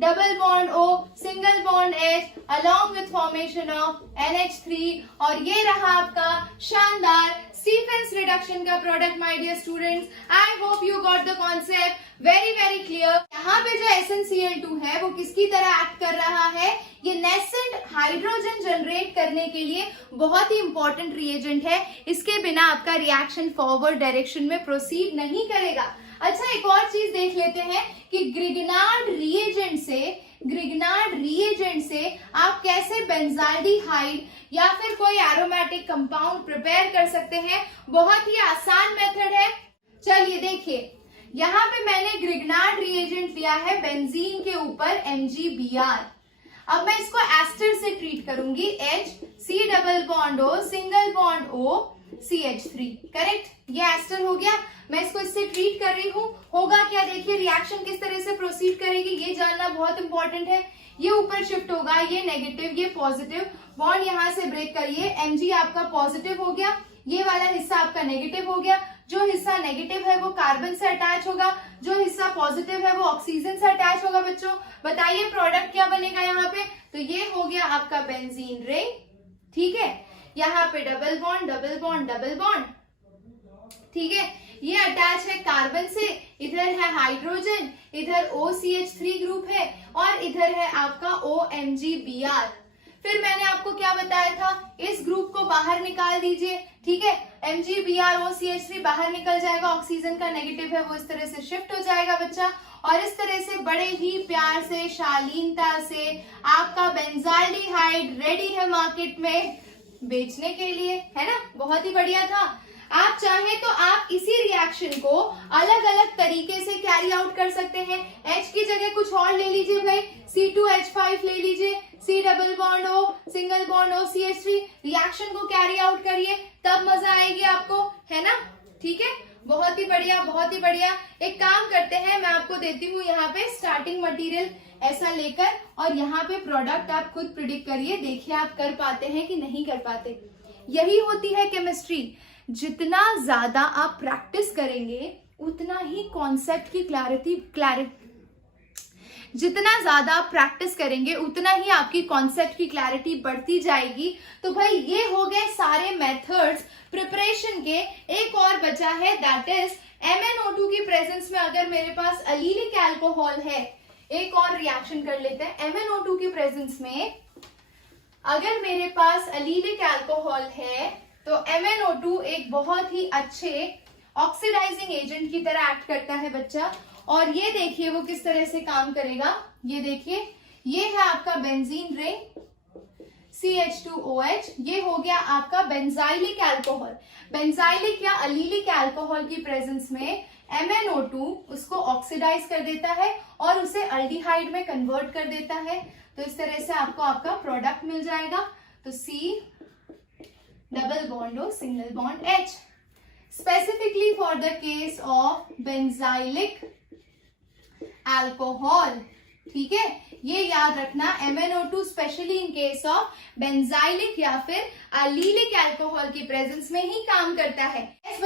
double bond O single bond H along with formation of NH3, और ये रहा आपका शानदार स्टीफेंस रिडक्शन का product. My dear students, I hope you got the concept very very clear. यहाँ पे जो SnCl2 है वो किसकी तरह एक्ट कर रहा है, ये नेसेंट हाइड्रोजन जनरेट करने के लिए बहुत ही इंपॉर्टेंट रिएजेंट है, इसके बिना आपका रिएक्शन फॉरवर्ड डायरेक्शन में प्रोसीड नहीं करेगा। अच्छा, एक और चीज देख लेते हैं कि ग्रिग्नार्ड रिएजेंट से आप कैसे बेंजाल्डिहाइड या फिर कोई एरोमेटिक कंपाउंड प्रिपेयर कर सकते हैं। बहुत ही आसान मेथड है। चलिए देखिए, यहाँ पे मैंने ग्रिग्नार्ड रिएजेंट लिया है बेंजीन के ऊपर MgBr। अब मैं इसको एस्टर से ट्रीट करूंगी, H C double bond O single bond O CH3, correct, ये एस्टर हो गया। मैं इसको इससे ट्रीट कर रही हूँ, होगा क्या, देखिए रिएक्शन किस तरह से प्रोसीड करेगी ये जानना बहुत इंपॉर्टेंट है। ये ऊपर शिफ्ट होगा, ये नेगेटिव ये पॉजिटिव, बॉन्ड यहाँ से ब्रेक करिए, Mg आपका पॉजिटिव हो गया, ये वाला हिस्सा आपका नेगेटिव हो गया। जो हिस्सा नेगेटिव है वो कार्बन से अटैच होगा, जो हिस्सा पॉजिटिव है वो ऑक्सीजन से अटैच होगा। बच्चों बताइए प्रोडक्ट क्या बनेगा यहाँ पे, तो ये हो गया आपका बेंजीन रिंग। ठीक है, यहाँ पे double bond double bond double bond, ठीक है, ये अटैच है कार्बन से, इधर है हाइड्रोजन, इधर OCH3 ग्रुप है, और इधर है आपका OMgBr। फिर मैंने आपको क्या बताया था, इस ग्रुप को बाहर निकाल दीजिए। ठीक है, MgBr OCH3 बाहर निकल जाएगा, ऑक्सीजन का नेगेटिव है वो इस तरह से शिफ्ट हो जाएगा बच्चा, और इस तरह से बड़े ही प्यार से शालीनता से आपका बेंजाल्डिहाइड रेडी है मार्केट में बेचने के लिए, है ना। बहुत ही बढ़िया था। आप चाहें तो आप इसी रिएक्शन को अलग अलग तरीके से कैरी आउट कर सकते हैं। H की जगह कुछ और ले लीजिए भाई, C2H5 ले लीजिए, C double bond O single bond O CH3, reaction को कैरी आउट करिए, तब मजा आएगी आपको, है ना। ठीक है, बहुत ही बढ़िया बहुत ही बढ़िया। एक काम करते हैं, मैं आपको देती हूँ यहाँ पे स्टार्टिंग मटेरियल ऐसा लेकर, और यहाँ पे प्रोडक्ट आप खुद प्रिडिक्ट करिए, देखिए आप कर पाते हैं कि नहीं कर पाते। यही होती है केमिस्ट्री, जितना ज्यादा आप प्रैक्टिस करेंगे उतना ही कॉन्सेप्ट की जितना ज्यादा आप प्रैक्टिस करेंगे उतना ही आपकी कॉन्सेप्ट की क्लैरिटी बढ़ती जाएगी। तो भाई ये हो गए सारे मेथड्स प्रिपरेशन के। एक और बचा है, दैट इज MnO2 की प्रेजेंस में अगर मेरे पास अलीलिक अल्कोहल है, एक और रिएक्शन कर लेते हैं। MnO2 की प्रेजेंस में अगर मेरे पास अलीलिक अल्कोहल है तो MnO2 एक बहुत ही अच्छे ऑक्सीडाइजिंग एजेंट की तरह एक्ट करता है बच्चा। और ये देखिए वो किस तरह से काम करेगा, ये देखिए, ये है आपका बेंजीन रिंग, CH2OH, ये हो गया आपका बेंजाइलिक अल्कोहल। बेंजाइलिक या अलीलिक अल्कोहल की प्रेजेंस में MnO2 उसको ऑक्सीडाइज कर देता है और उसे अल्डिहाइड में कन्वर्ट कर देता है। तो इस तरह से आपको आपका प्रोडक्ट मिल जाएगा। तो C double bond O single bond H। Specifically for the case of benzylic alcohol, ठीक है, ये याद रखना, MnO2 specially in case of benzylic या फिर अलीलिक अल्कोहल की प्रेजेंस में ही काम करता है। यस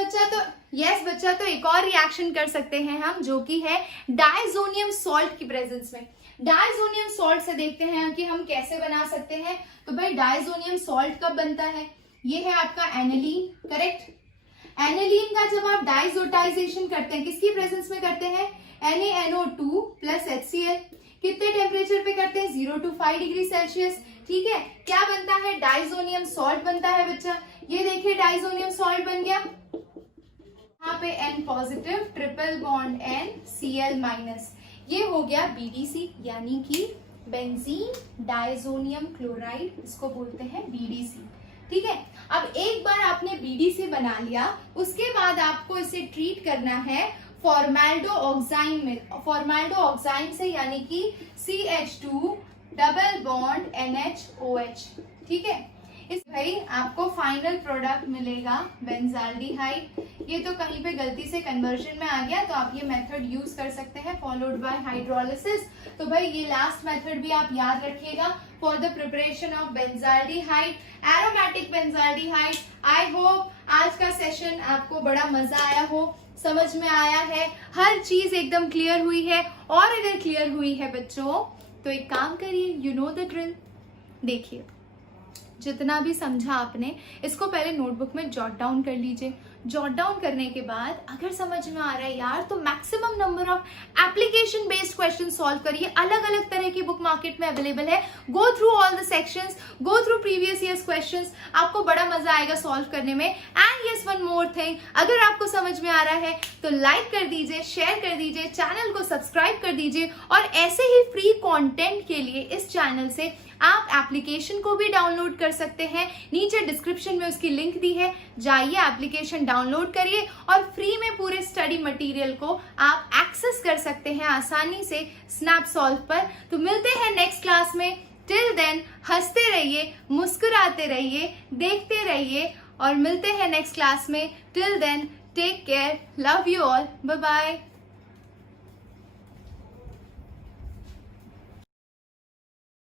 बच्चा, तो एक और रिएक्शन कर सकते हैं हम, जो कि है डायजोनियम सॉल्ट की प्रेजेंस में। डायजोनियम सॉल्ट से देखते हैं कि हम कैसे बना सकते हैं। तो भाई डायजोनियम सॉल्ट कब बनता है, ये है आपका एनिलीन, करेक्ट। एनिलीन का जब आप डाइजोटाइजेशन करते हैं, किसकी प्रेजेंस में करते हैं, NaNO2 प्लस HCl, कितने टेम्परेचर पे करते हैं, 0 to 5 डिग्री सेल्सियस, ठीक है। क्या बनता है, डाइजोनियम सॉल्ट बनता है बच्चा। ये देखिए डाइजोनियम सॉल्ट बन गया, यहाँ पे N positive, triple bond N, Cl minus, ये हो गया BDC, यानी कि बेंजीन डाइजोनियम क्लोराइड, इसको बोलते हैं BDC, ठीक है। अब एक बार आपने BDC बना लिया, उसके बाद आपको इसे ट्रीट करना है फॉर्मेल्डोऑक्साइन में, फॉर्मेल्डोऑक्साइन से, यानी कि CH2 डबल बॉन्ड NHOH, ठीक है। इस भाई आपको फाइनल प्रोडक्ट मिलेगा बेंजाल्डिहाइड। ये तो कहीं पे गलती से कन्वर्जन में आ गया, तो आप ये मेथड यूज कर सकते हैं, फॉलोड बाय हाइड्रोलिसिस। तो भाई ये लास्ट मेथड भी आप याद रखिएगा for the preparation of benzaldehyde, aromatic benzaldehyde. I hope आज का सेशन आपको बड़ा मजा आया हो, समझ में आया है, हर चीज एकदम क्लियर हुई है। और अगर क्लियर हुई है बच्चों, तो एक काम करिए, यू नो द ड्रिल। देखिए जितना भी समझा आपने, इसको पहले नोटबुक में जॉट डाउन कर लीजिए। जॉट डाउन करने के बाद अगर समझ में आ रहा है यार, तो maximum number of application based question solve करिए। अलग अलग तरह की बुक मार्केट में अवेलेबल है। Go through all the sections, go through previous years questions, आपको बड़ा मजा आएगा सॉल्व करने में। And yes, one more thing, अगर आपको समझ में आ रहा है तो लाइक कर दीजिए, शेयर कर दीजिए, चैनल को सब्सक्राइब कर दीजिए। और ऐसे ही फ्री कंटेंट के लिए इस चैनल से आप एप्लीकेशन को भी डाउनलोड कर सकते हैं, नीचे डिस्क्रिप्शन में उसकी लिंक दी है, जाइए एप्लीकेशन डाउनलोड करिए और फ्री में पूरे स्टडी मटेरियल को आप एक्सेस कर सकते हैं आसानी से स्नैपसॉल्व पर। तो मिलते हैं नेक्स्ट क्लास में। टिल देन हंसते रहिए, मुस्कुराते रहिए, देखते रहिए और मिलते हैं नेक्स्ट क्लास में। Till then take care, love you all, bye bye.